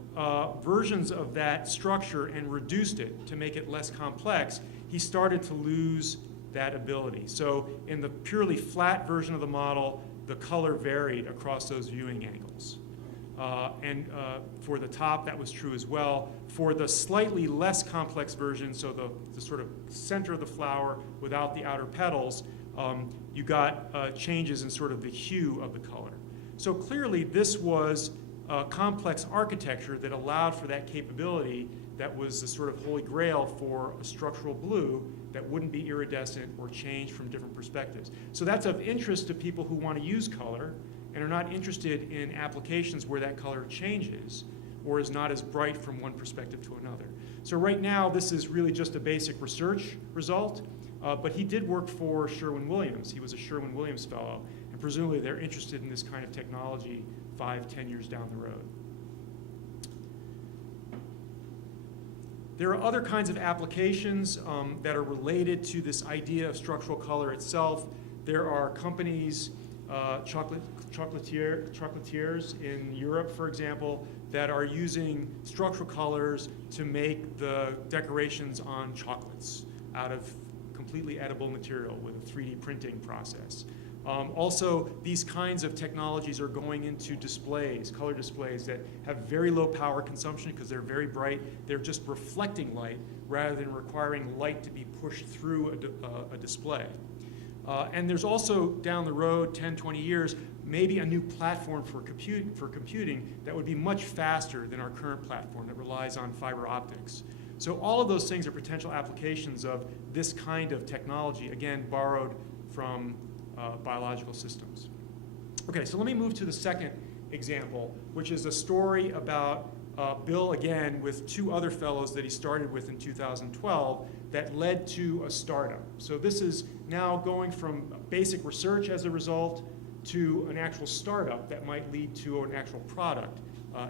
versions of that structure and reduced it to make it less complex, he started to lose that ability. So in the purely flat version of the model, the color varied across those viewing angles. And for the top, that was true as well. For the slightly less complex version, so the sort of center of the flower without the outer petals, you got changes in sort of the hue of the color. So clearly, this was a complex architecture that allowed for that capability that was the sort of holy grail for a structural blue that wouldn't be iridescent or change from different perspectives. So that's of interest to people who want to use color and are not interested in applications where that color changes or is not as bright from one perspective to another. So right now, this is really just a basic research result, but he did work for Sherwin-Williams. He was a Sherwin-Williams fellow, and presumably they're interested in this kind of technology 5-10 years down the road. There are other kinds of applications that are related to this idea of structural color itself. There are companies, chocolatiers in Europe, for example, that are using structural colors to make the decorations on chocolates out of completely edible material with a 3D printing process. Also, these kinds of technologies are going into displays, color displays that have very low power consumption because they're very bright. They're just reflecting light rather than requiring light to be pushed through a display. And there's also, down the road, 10, 20 years, maybe a new platform for computing that would be much faster than our current platform that relies on fiber optics. So all of those things are potential applications of this kind of technology, again, borrowed from biological systems. Okay, so let me move to the second example, which is a story about Bill, again, with two other fellows that he started with in 2012 that led to a startup. So this is now going from basic research as a result to an actual startup that might lead to an actual product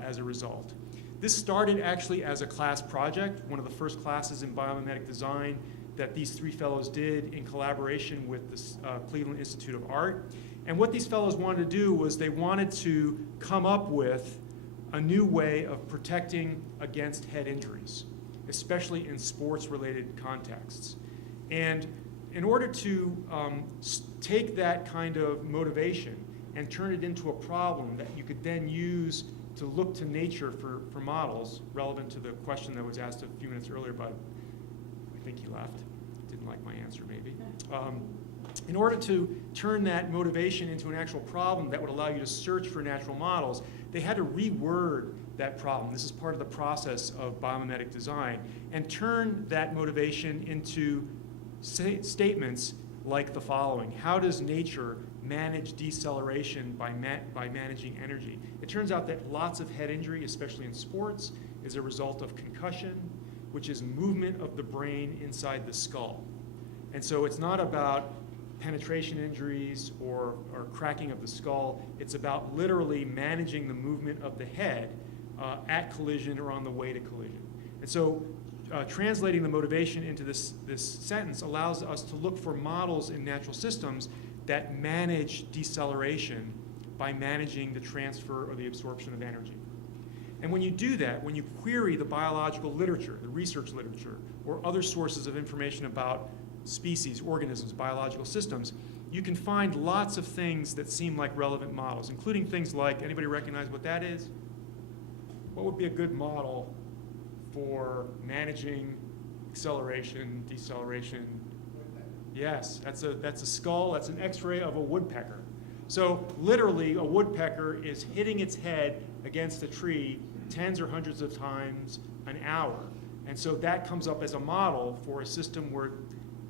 as a result. This started actually as a class project, one of the first classes in biomimetic design that these three fellows did in collaboration with the Cleveland Institute of Art. And what these fellows wanted to do was they wanted to come up with a new way of protecting against head injuries, especially in sports-related contexts. And in order to take that kind of motivation and turn it into a problem that you could then use to look to nature for models, relevant to the question that was asked a few minutes earlier by, I think he left, didn't like my answer maybe. In order to turn that motivation into an actual problem that would allow you to search for natural models, they had to reword that problem. This is part of the process of biomimetic design, and turn that motivation into statements like the following. How does nature manage deceleration by managing energy? It turns out that lots of head injury, especially in sports, is a result of concussion, which is movement of the brain inside the skull. And so it's not about penetration injuries or cracking of the skull. It's about literally managing the movement of the head at collision or on the way to collision. And so translating the motivation into this sentence allows us to look for models in natural systems that manage deceleration by managing the transfer or the absorption of energy. And when you do that, when you query the biological literature, the research literature, or other sources of information about species, organisms, biological systems, you can find lots of things that seem like relevant models, including things like, anybody recognize what that is? What would be a good model for managing acceleration, deceleration? Yes, that's a skull, that's an x-ray of a woodpecker. So literally a woodpecker is hitting its head against a tree tens or hundreds of times an hour. And so that comes up as a model for a system where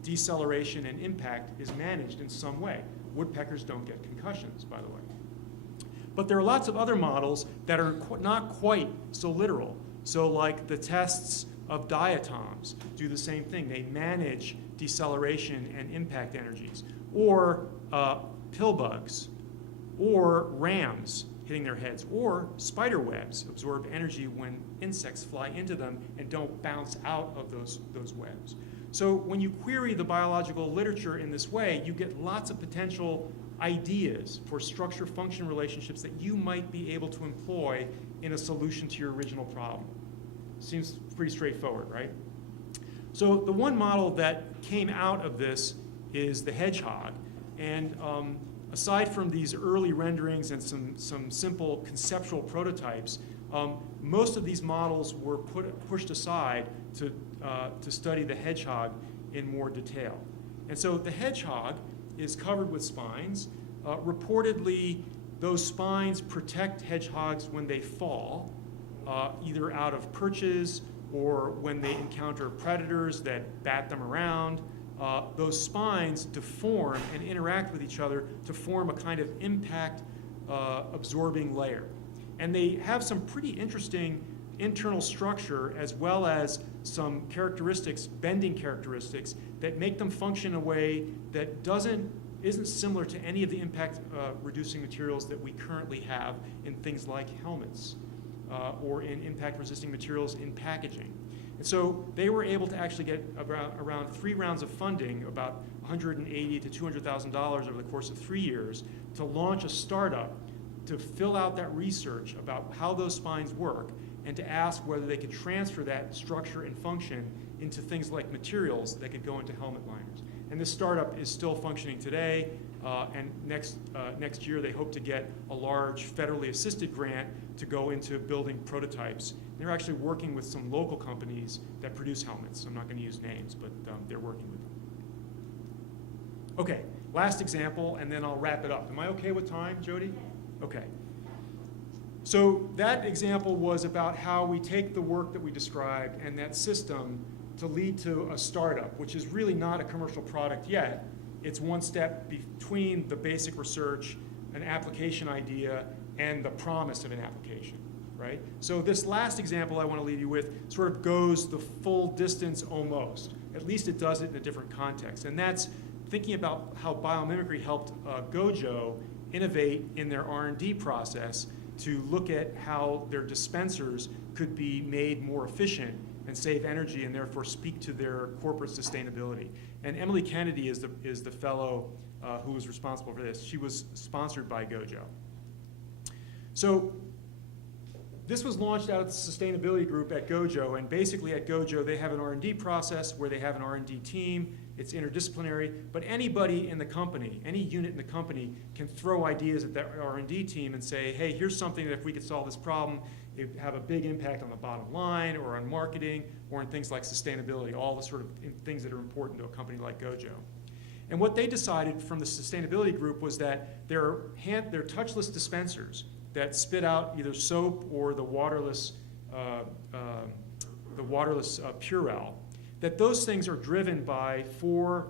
deceleration and impact is managed in some way. Woodpeckers don't get concussions, by the way. But there are lots of other models that are not quite so literal. So like the tests of diatoms do the same thing. They manage deceleration and impact energies. Or pill bugs, or rams hitting their heads, or spider webs absorb energy when insects fly into them and don't bounce out of those webs. So when you query the biological literature in this way, you get lots of potential ideas for structure-function relationships that you might be able to employ in a solution to your original problem. Seems pretty straightforward, right? So the one model that came out of this is the hedgehog. And aside from these early renderings and some simple conceptual prototypes, most of these models were pushed aside to study the hedgehog in more detail. And so the hedgehog is covered with spines. Reportedly, those spines protect hedgehogs when they fall, either out of perches or when they encounter predators that bat them around. Those spines deform and interact with each other to form a kind of impact absorbing layer. And they have some pretty interesting internal structure as well as some characteristics, bending characteristics, that make them function in a way that isn't similar to any of the impact reducing materials that we currently have in things like helmets or in impact resisting materials in packaging. And so they were able to actually get around 3 rounds of funding, about $180,000 to $200,000 over the course of 3 years, to launch a startup to fill out that research about how those spines work and to ask whether they could transfer that structure and function into things like materials that could go into helmet liners. And this startup is still functioning today, and next year they hope to get a large federally assisted grant to go into building prototypes. They're actually working with some local companies that produce helmets. I'm not going to use names, but they're working with them. Okay, last example, and then I'll wrap it up. Am I okay with time, Jody? Okay. So that example was about how we take the work that we described and that system to lead to a startup, which is really not a commercial product yet. It's one step between the basic research, an application idea, and the promise of an application, right? So this last example I want to leave you with sort of goes the full distance almost. At least it does it in a different context. And that's thinking about how biomimicry helped Gojo innovate in their R&D process to look at how their dispensers could be made more efficient and save energy and therefore speak to their corporate sustainability. And Emily Kennedy is the fellow who was responsible for this. She was sponsored by Gojo. So this was launched out of the sustainability group at Gojo, and basically at Gojo they have an R&D process where they have an R&D team. It's interdisciplinary, but anybody in the company, any unit in the company can throw ideas at that R&D team and say, hey, here's something that if we could solve this problem, it would have a big impact on the bottom line or on marketing or on things like sustainability, all the sort of things that are important to a company like Gojo. And what they decided from the sustainability group was that their touchless dispensers that spit out either soap or the waterless Purell, that those things are driven by 4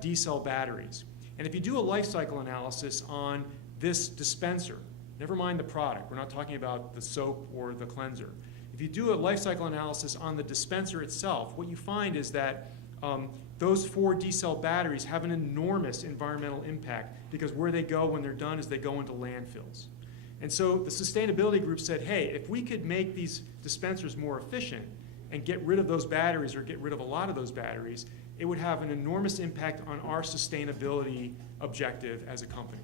D-cell batteries. And if you do a life cycle analysis on this dispenser, never mind the product, we're not talking about the soap or the cleanser. If you do a life cycle analysis on the dispenser itself, what you find is that those 4 D-cell batteries have an enormous environmental impact because where they go when they're done is they go into landfills. And so the sustainability group said, hey, if we could make these dispensers more efficient and get rid of those batteries or get rid of a lot of those batteries, it would have an enormous impact on our sustainability objective as a company.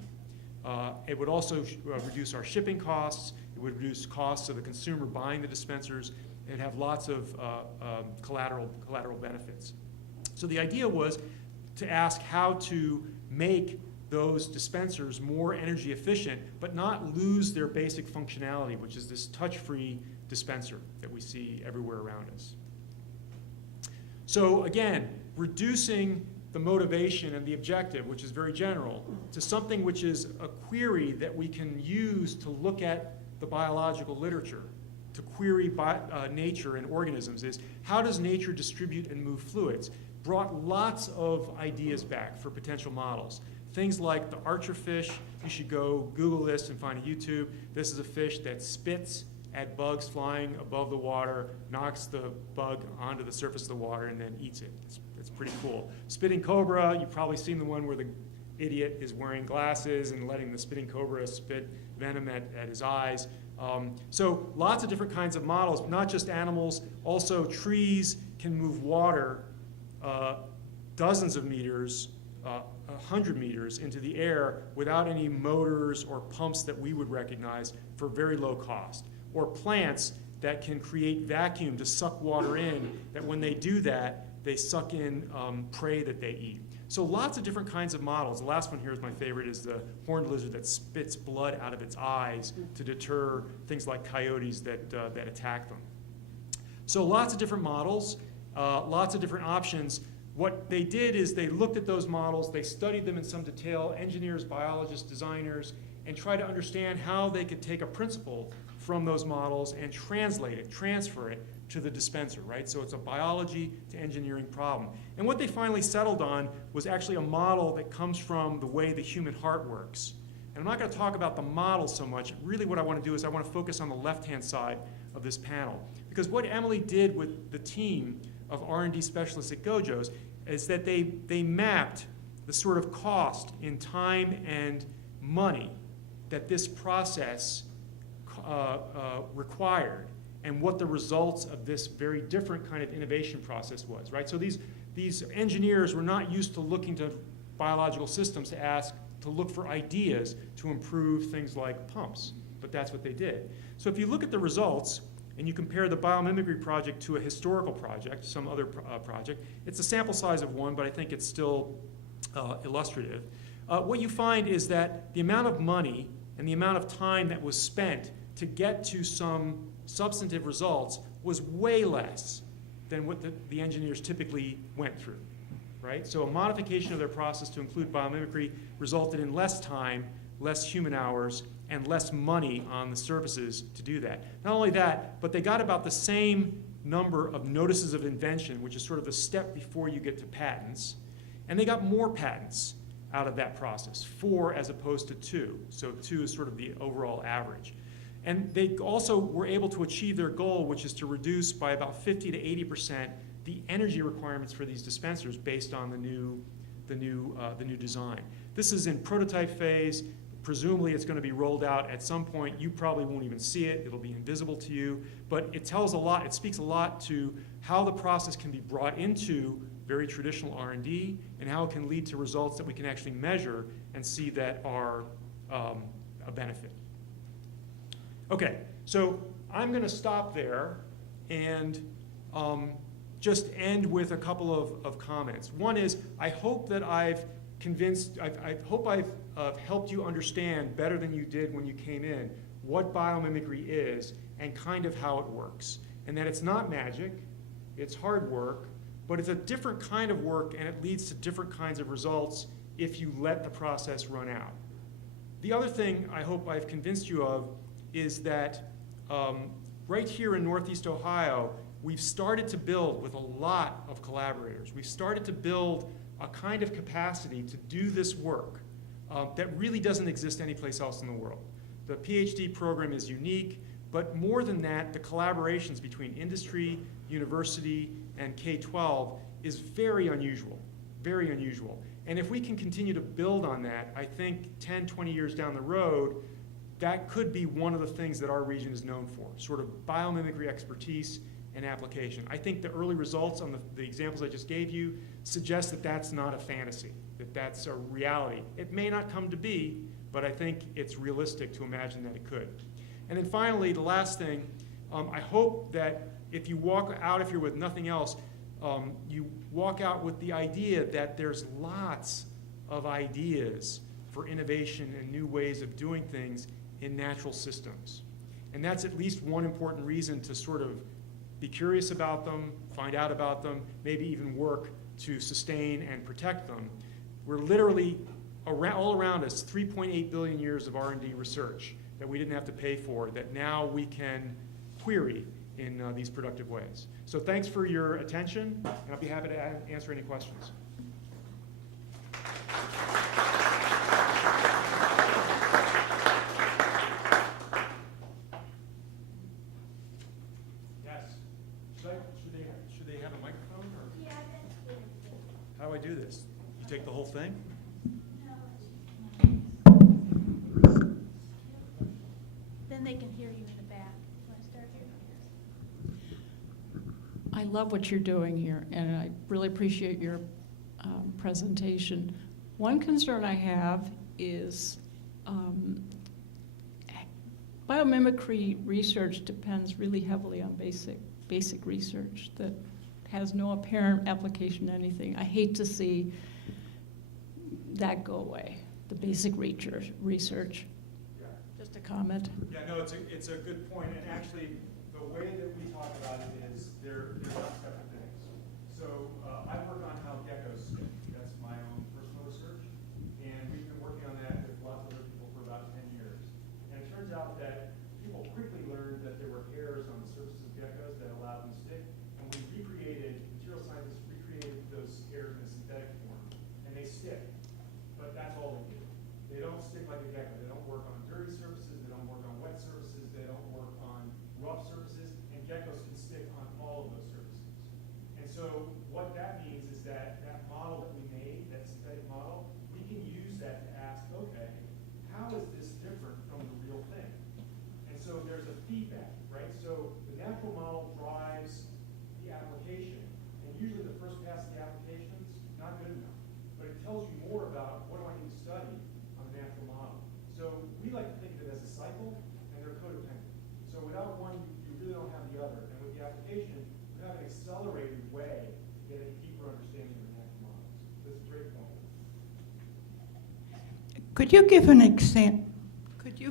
It would also reduce our shipping costs. It would reduce costs of the consumer buying the dispensers. It'd have lots of collateral benefits. So the idea was to ask how to make those dispensers more energy efficient, but not lose their basic functionality, which is this touch-free dispenser that we see everywhere around us. So again, reducing the motivation and the objective, which is very general, to something which is a query that we can use to look at the biological literature, to query nature and organisms, is how does nature distribute and move fluids? Brought lots of ideas back for potential models. Things like the archerfish, you should go Google this and find a YouTube. This is a fish that spits at bugs flying above the water, knocks the bug onto the surface of the water, and then eats it. It's pretty cool. Spitting cobra, you've probably seen the one where the idiot is wearing glasses and letting the spitting cobra spit venom at his eyes. So lots of different kinds of models, not just animals. Also, trees can move water dozens of meters, 100 meters into the air without any motors or pumps that we would recognize for very low cost. Or plants that can create vacuum to suck water in, that when they do that, they suck in prey that they eat. So lots of different kinds of models. The last one here is my favorite, is the horned lizard that spits blood out of its eyes to deter things like coyotes that attack them. So lots of different models, lots of different options. What they did is they looked at those models, they studied them in some detail, engineers, biologists, designers, and tried to understand how they could take a principle from those models and translate it, transfer it to the dispenser, right? So it's a biology to engineering problem. And what they finally settled on was actually a model that comes from the way the human heart works. And I'm not going to talk about the model so much. Really what I want to do is I want to focus on the left-hand side of this panel. Because what Emily did with the team of R&D specialists at Gojo's is that they mapped the sort of cost in time and money that this process required and what the results of this very different kind of innovation process was, right? So these engineers were not used to looking to biological systems to look for ideas to improve things like pumps, but that's what they did. So if you look at the results, and you compare the biomimicry project to a historical project, some other project, it's a sample size of 1, but I think it's still illustrative. What you find is that the amount of money and the amount of time that was spent to get to some substantive results was way less than what the engineers typically went through, right? So a modification of their process to include biomimicry resulted in less time, less human hours, and less money on the surfaces to do that. Not only that, but they got about the same number of notices of invention, which is sort of the step before you get to patents, and they got more patents out of that process, 4 as opposed to 2. So 2 is sort of the overall average. And they also were able to achieve their goal, which is to reduce by about 50 to 80% the energy requirements for these dispensers based on the new design. This is in prototype phase. Presumably it's going to be rolled out at some point. You probably won't even see it. It'll be invisible to you. But it tells a lot, it speaks a lot to how the process can be brought into very traditional R&D and how it can lead to results that we can actually measure and see that are a benefit. Okay, so I'm going to stop there and just end with a couple of comments. One is, I hope that I've helped you understand better than you did when you came in what biomimicry is and kind of how it works. And that it's not magic, it's hard work, but it's a different kind of work and it leads to different kinds of results if you let the process run out. The other thing I hope I've convinced you of is that right here in Northeast Ohio, we've started to build with a lot of collaborators. We've started to build a kind of capacity to do this work that really doesn't exist anyplace else in the world. The PhD program is unique, but more than that, the collaborations between industry, university, and K12 is very unusual, very unusual. And if we can continue to build on that, I think 10, 20 years down the road, that could be one of the things that our region is known for, sort of biomimicry expertise and application. I think the early results on the examples I just gave you suggest that that's not a fantasy, that that's a reality. It may not come to be, but I think it's realistic to imagine that it could. And then finally, the last thing, I hope that if you walk out of here with nothing else, you walk out with the idea that there's lots of ideas for innovation and new ways of doing things in natural systems. And that's at least one important reason to sort of be curious about them, find out about them, maybe even work to sustain and protect them. We're literally, all around us, 3.8 billion years of R&D research that we didn't have to pay for, that now we can query in these productive ways. So thanks for your attention, and I'll be happy to answer any questions. Yes. Should they have a microphone? Or? Yeah, that's good. How do I do this? You take the whole thing? Then they can hear you in the back. Want to start here? I love what you're doing here, and I really appreciate your presentation. One concern I have is biomimicry research depends really heavily on basic research that has no apparent application to anything. I hate to see that go away, the basic research. Yeah. Just a comment. Yeah, no, it's a good point, and actually, the way that we talk about it is they're not separate things. So I work on how geckos stick. That's my own personal research, and we've been working on that with lots of other people for about 10 years. And it turns out that people quickly learned that there were hairs on the surface of geckos that allowed them to stick, and material scientists recreated those hairs in a synthetic form, and they stick. But that's all they do. They don't stick like a gecko. They don't work on dirty surfaces. They don't work on wet surfaces. They don't work on rough surfaces. And geckos can stick on all of those surfaces. And so what that means is that that model that we made, that synthetic model, we can use that to ask, okay, how is this different from the real thing? And so there's a feedback, right? So the natural model drives the application. And usually the first pass of the application's not good enough. But it tells you more about what do I need to study on the natural model. So we like to think of it as a cycle, and they're codependent. So without one, you really don't have the other. And with the application, you have an accelerated way to get a deeper understanding of the natural models. That's a great point. Could you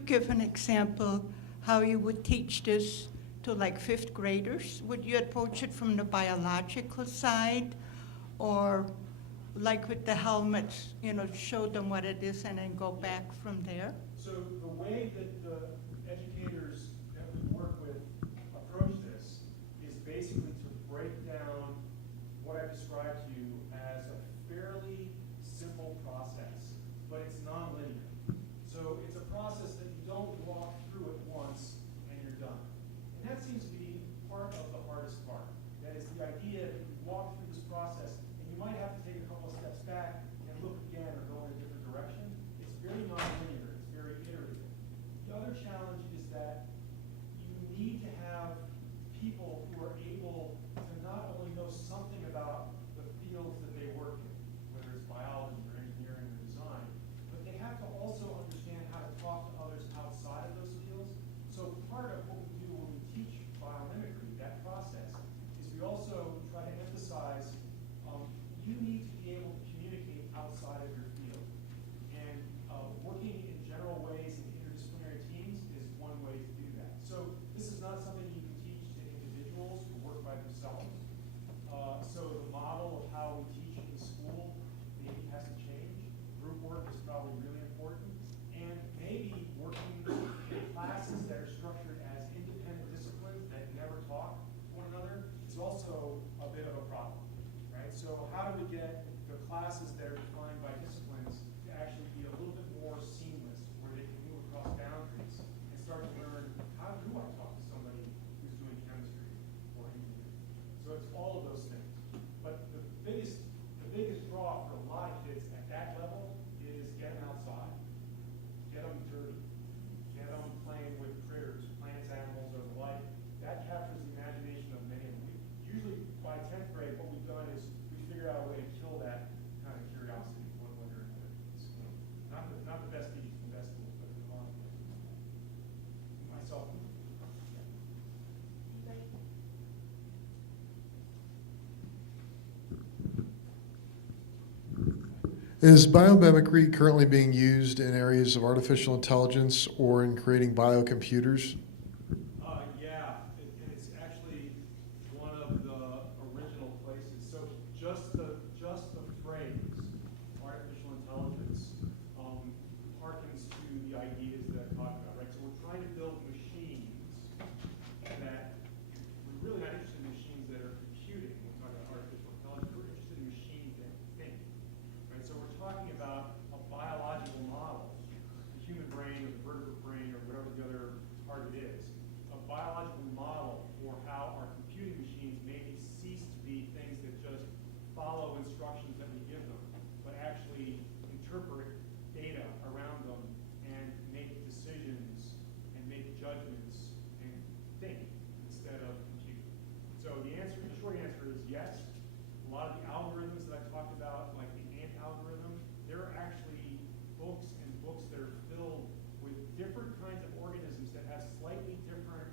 give an example how you would teach this to like 5th graders? Would you approach it from the biological side, or like with the helmets, show them what it is and then go back from there? So the way that the educators that we work with approach this is basically to break down what I've described to you as a fairly simple process, but it's nonlinear. So it's a process that you don't walk through it once and you're done. And that seems to be part of the hardest part. That is the idea that you walk through this process and you might have to take a couple of steps back and look again or go in a different direction. It's very nonlinear, it's very iterative. The other challenge is that you need to have people who are able to not only know something about the fields that they work in, whether it's biology or engineering or design, but they have to also understand how to talk to others outside of those fields. So part of what we do when we teach biomimicry, that process, is we also try to emphasize you need to be able to communicate outside of your field. And working in general ways in interdisciplinary teams is one way to do that. So this is not something you can teach to individuals who work by themselves. So the model of how we teach in school maybe has to change. Group work is probably really important. And maybe working in classes that are structured as independent disciplines that never talk to one another is also a bit of a problem. So how do we get the classes that are defined by disciplines to actually be a little bit more seamless, where they can move across boundaries and start to learn, how do I talk to somebody who's doing chemistry or engineering? So it's all of those things. But the biggest draw for a lot of kids at that level is get them outside, get them dirty, get them playing with critters, plants, animals, or the like. That captures the imagination of many of them. Usually by 10th grade, what we've done is figure out a way to kill that kind of curiosity one way or another. It's, not the best teachers, the best schools, but the wrong places. Myself. Is biomimicry currently being used in areas of artificial intelligence or in creating biocomputers? Yeah, it's actually one of the original places. So just the phrase artificial intelligence harkens to the ideas that I talked about, right? So we're trying to build machines that we're really not interested in machines that are computing when we talk about artificial intelligence. We're interested in machines that think, right? So we're talking about a biological model, the human brain or the vertebrate brain or whatever the other part of it is, a biological model for how our computing machines maybe cease to be things that just follow instructions that we give them, but actually interpret data around them and make decisions and make judgments and think instead of compute. So the short answer is yes. A lot of the algorithms that I talked about, like the ant algorithm, there are actually books and books that are filled with different kinds of organisms that have slightly different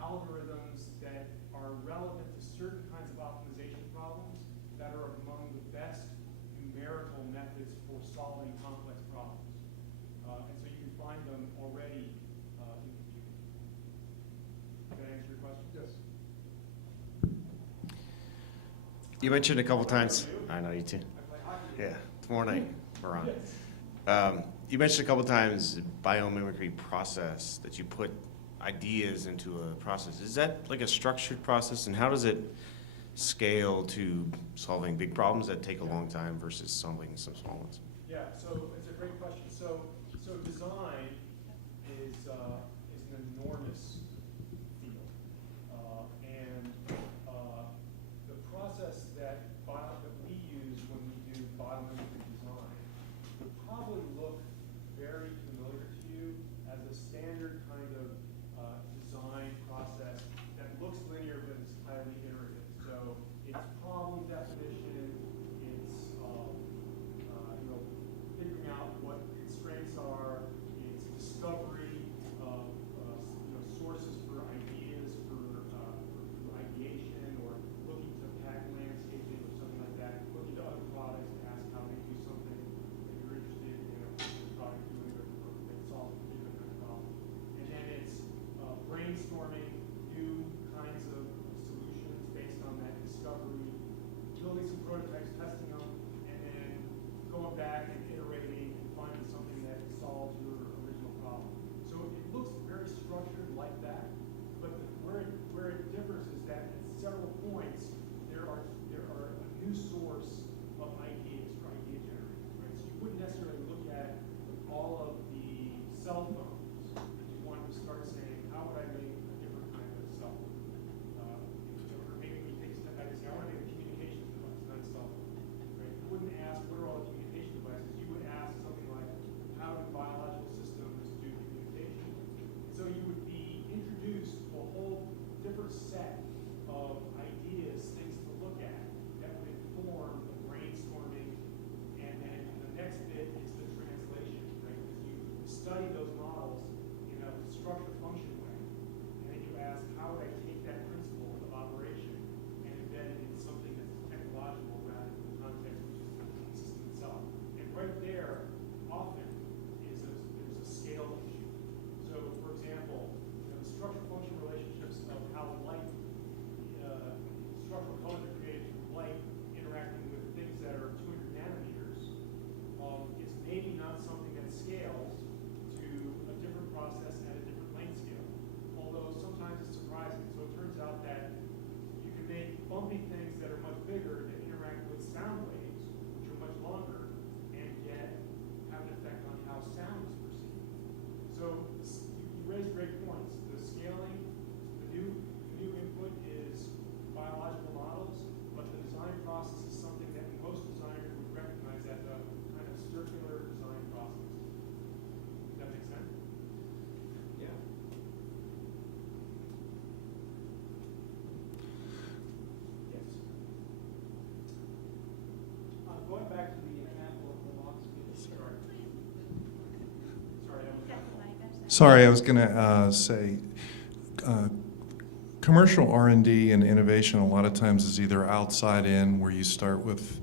algorithms that are relevant to certain kinds of optimization problems that are among the best numerical methods for solving complex problems. And so you can find them already in computing. Does that answer your question? Yes. You mentioned a couple times. I know you too. Yeah, tomorrow night we're on. You mentioned a couple times biomimicry process, that you put ideas into a process. Is that like a structured process, and how does it scale to solving big problems that take a long time versus solving some small ones? Yeah, so it's a great question. So design is an enormous field, and the process that we use when we do biomimicry design would probably look very familiar to you as a standard kind of design process that looks linear but is highly iterative. So it's problem definition, it's figuring out what constraints are, it's discovery of source study those models in a structure function way, and then you ask, how would I take that principle of operation and embed it in something that's technological rather than the context which is the system itself. And right there, often, there's a scale issue. So, for example, the structure function relationships of how light, structural colors are created through light interacting with things that are 200 nanometers, is maybe not something that scales to a different process at a different length scale. Although sometimes it's surprising. So it turns out that you can make bumpy things that are much bigger that interact with sound waves, which are much longer, and yet have an effect on how sound is perceived. So you raise great points. The scaling, the new input is biological models, but the design process is something that most designers would recognize as a kind of circular design process. Does that make sense? Yeah. Yes. Going back to the example of the box fish. Sorry, I was going to say, commercial R&D and innovation a lot of times is either outside in, where you start with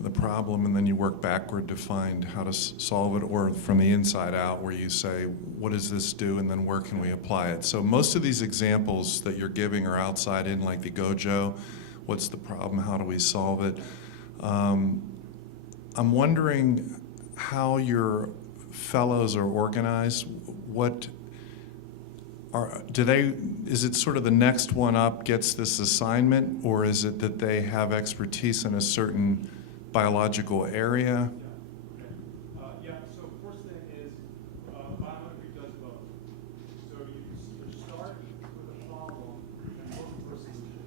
the problem and then you work backward to find how to solve it, or from the inside out, where you say, what does this do, and then where can we apply it? So most of these examples that you're giving are outside in, like the Gojo. What's the problem? How do we solve it? I'm wondering how your fellows are organized. Is it sort of the next one up gets this assignment, or is it that they have expertise in a certain biological area? Yeah, so first thing is, Biomimcry does both. So you start with a problem and look for a solution,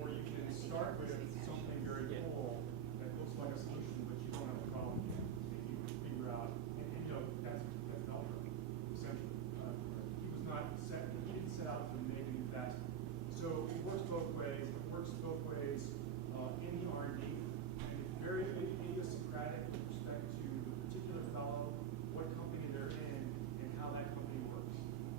or you can start with something very cool that looks like a solution, but you don't have a problem yet. And you figure out, and you know, that's Velcro, essentially. He didn't set out to make a new facet. So it works both ways. It works both ways in the R&D, and it's very idiosyncratic with respect to the particular fellow, what company they're in, and how that company works.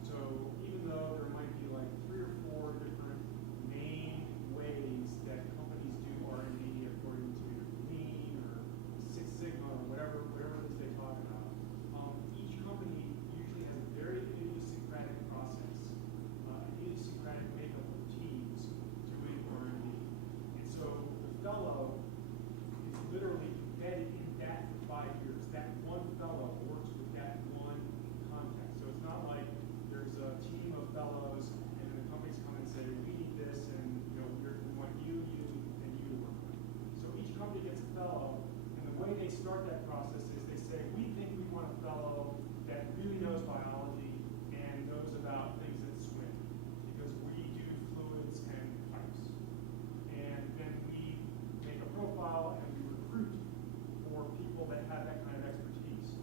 So even though there might be like 3 or 4 different main ways that companies do R&D according to Lean or Six Sigma or whatever it is they talk about, each company usually has a very idiosyncratic process, idiosyncratic makeup of teams doing R&D. And so the fellow is literally embedded in that for 5 years. That one fellow works with that one context. So it's not like there's a team of fellows and then the companies come and say, we need this, and we want you, and you to work on it. So each company gets a fellow, and the way they start that process is they say, we think we want a fellow that really knows biology and knows about things that swim, because we do fluids and pipes. And then we make a profile and we recruit for people that have that kind of expertise.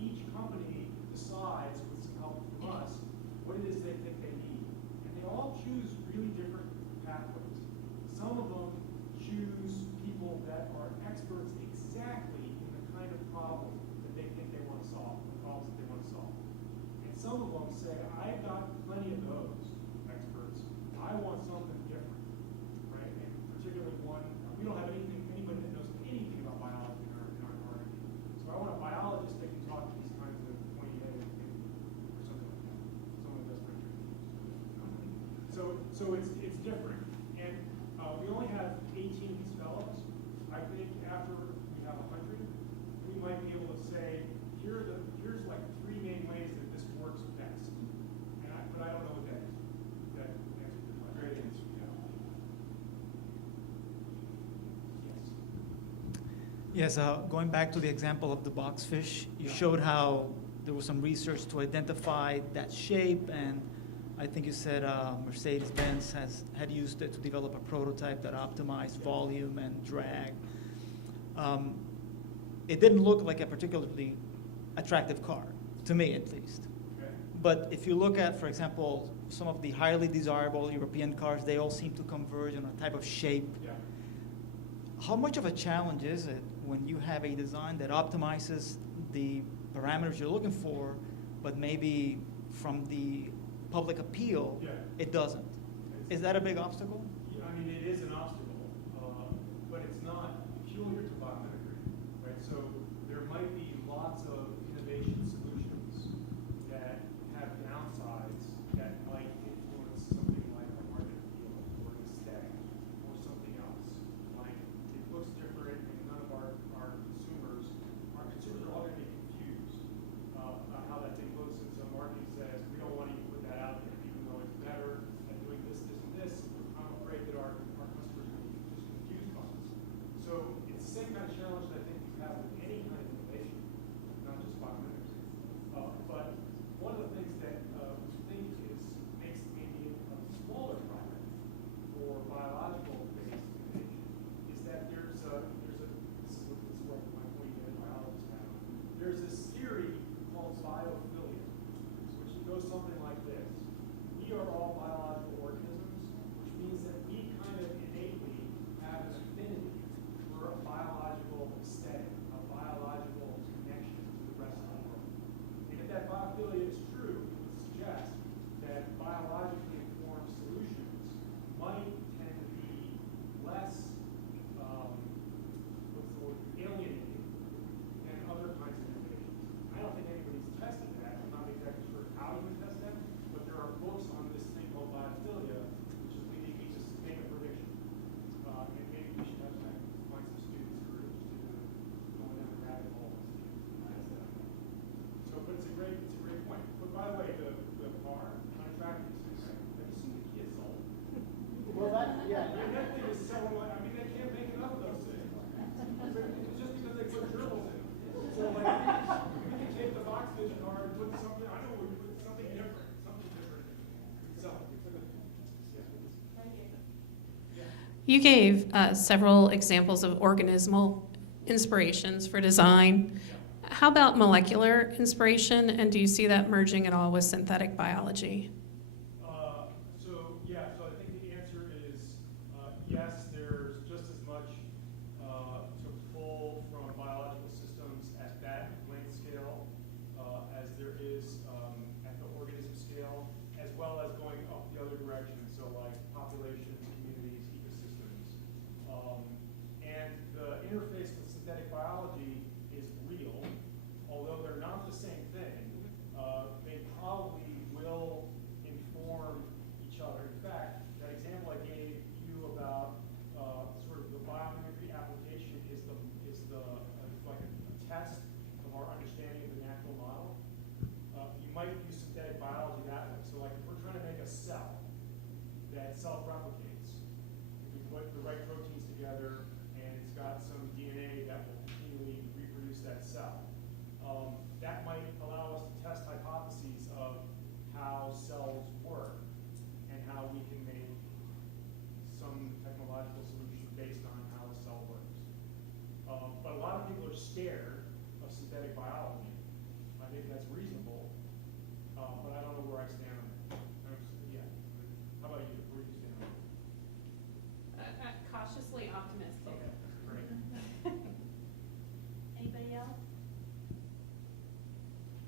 Each company decides, with some help from us, what it is they think they need. And they all choose really different pathways. Some of them choose people that are experts exactly in the kind of problem that they think they want to solve, the problems that they want to solve. And some of them say, I've got plenty of those experts. I want something different, right? And particularly one, we don't have anybody that knows anything about biology in our R&D. So I want a biologist that can talk to these kinds of pointy headed things, or something like that. Someone that does my training. So it's different. And we only have 18 of these fellows. I think after we have 100, we might be able to say, here's like 3 main ways that this works best. But I don't know what that is. That answers your question. Great answer, yeah. Yes, going back to the example of the boxfish, you showed how there was some research to identify that shape, and I think you said Mercedes-Benz had used it to develop a prototype that optimized volume and drag. It didn't look like a particularly attractive car, to me at least. Okay. But if you look at, for example, some of the highly desirable European cars, they all seem to converge on a type of shape. Yeah. How much of a challenge is it when you have a design that optimizes the parameters you're looking for, but maybe from the public appeal, Yeah. it doesn't. Is that a big obstacle? Yeah, I mean, it is an obstacle, but it's not peculiar to biomimicry, right? So there might be lots of innovation solutions that have downsides that might influence something like a market appeal or an aesthetic or something else. Like it looks different, and none of our consumers are all going to be confused about how that thing looks, and so marketing says we don't want to even put that out there, even though it's better at doing this, this, and this. I'm afraid that our customers are going to be just confused by this. So it's the same kind of challenge that I think you have with any kind of innovation, not just biomimicry. But one of the things that we think makes maybe a smaller problem for biological-based innovation is that this is where my point is, biologists have. There's this theory called biophilia, which goes something like this. We are all biological organisms, which means that we kind of innately have an affinity for a biological aesthetic, a biological connection to the rest of the world. And if that biophilia is true, it would suggest that biologically informed solutions might tend to be less, alienating than other kinds of innovations. I don't think anybody's tested that. I'm not exactly sure how you would test that, but there are books on this thing called biophilia, which is leading me to make a prediction. And maybe we should have find some students who are interested in going down the rabbit hole and test that. So, but it's a great point. But by the way, the car, unattractive, have you seen the kids sold? Well, that thing is selling like, I mean, they can't make enough of those things. It's just because they put gerbils in them. So, like, we can take the box fish car and put something, I know we put something different. So, You gave several examples of organismal inspirations for design. How about molecular inspiration, and do you see that merging at all with synthetic biology? So I think the answer is yes, there's just as much to pull from biological systems at that length scale as there is at the organism scale, as well as going up the other direction, so like populations, communities, ecosystems. And the interface with synthetic biology is real, although they're not the same thing. They probably will inform each other. In fact, that example I gave you about sort of the biomimicry application is like a test of our understanding of the natural model. You might use synthetic biology that way. So like if we're trying to make a cell that self-replicates, if we put the right proteins together and it's got some DNA that will continually reproduce that cell, that might allow us to test hypotheses of how cells work and how we can make some technological solution based on how a cell works. But a lot of people are scared of synthetic biology. I think that's reasonable, but I don't know where I stand on that. Yeah. How about you? Where do you stand on that? Cautiously optimistic. Okay, great. Anybody else?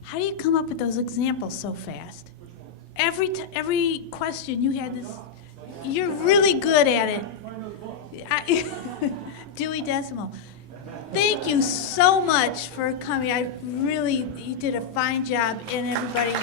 How do you come up with those examples so fast? Which one? Every question you had this, you're really good at it. Find those books. Dewey Decimal. Thank you so much for coming. You did a fine job, and everybody.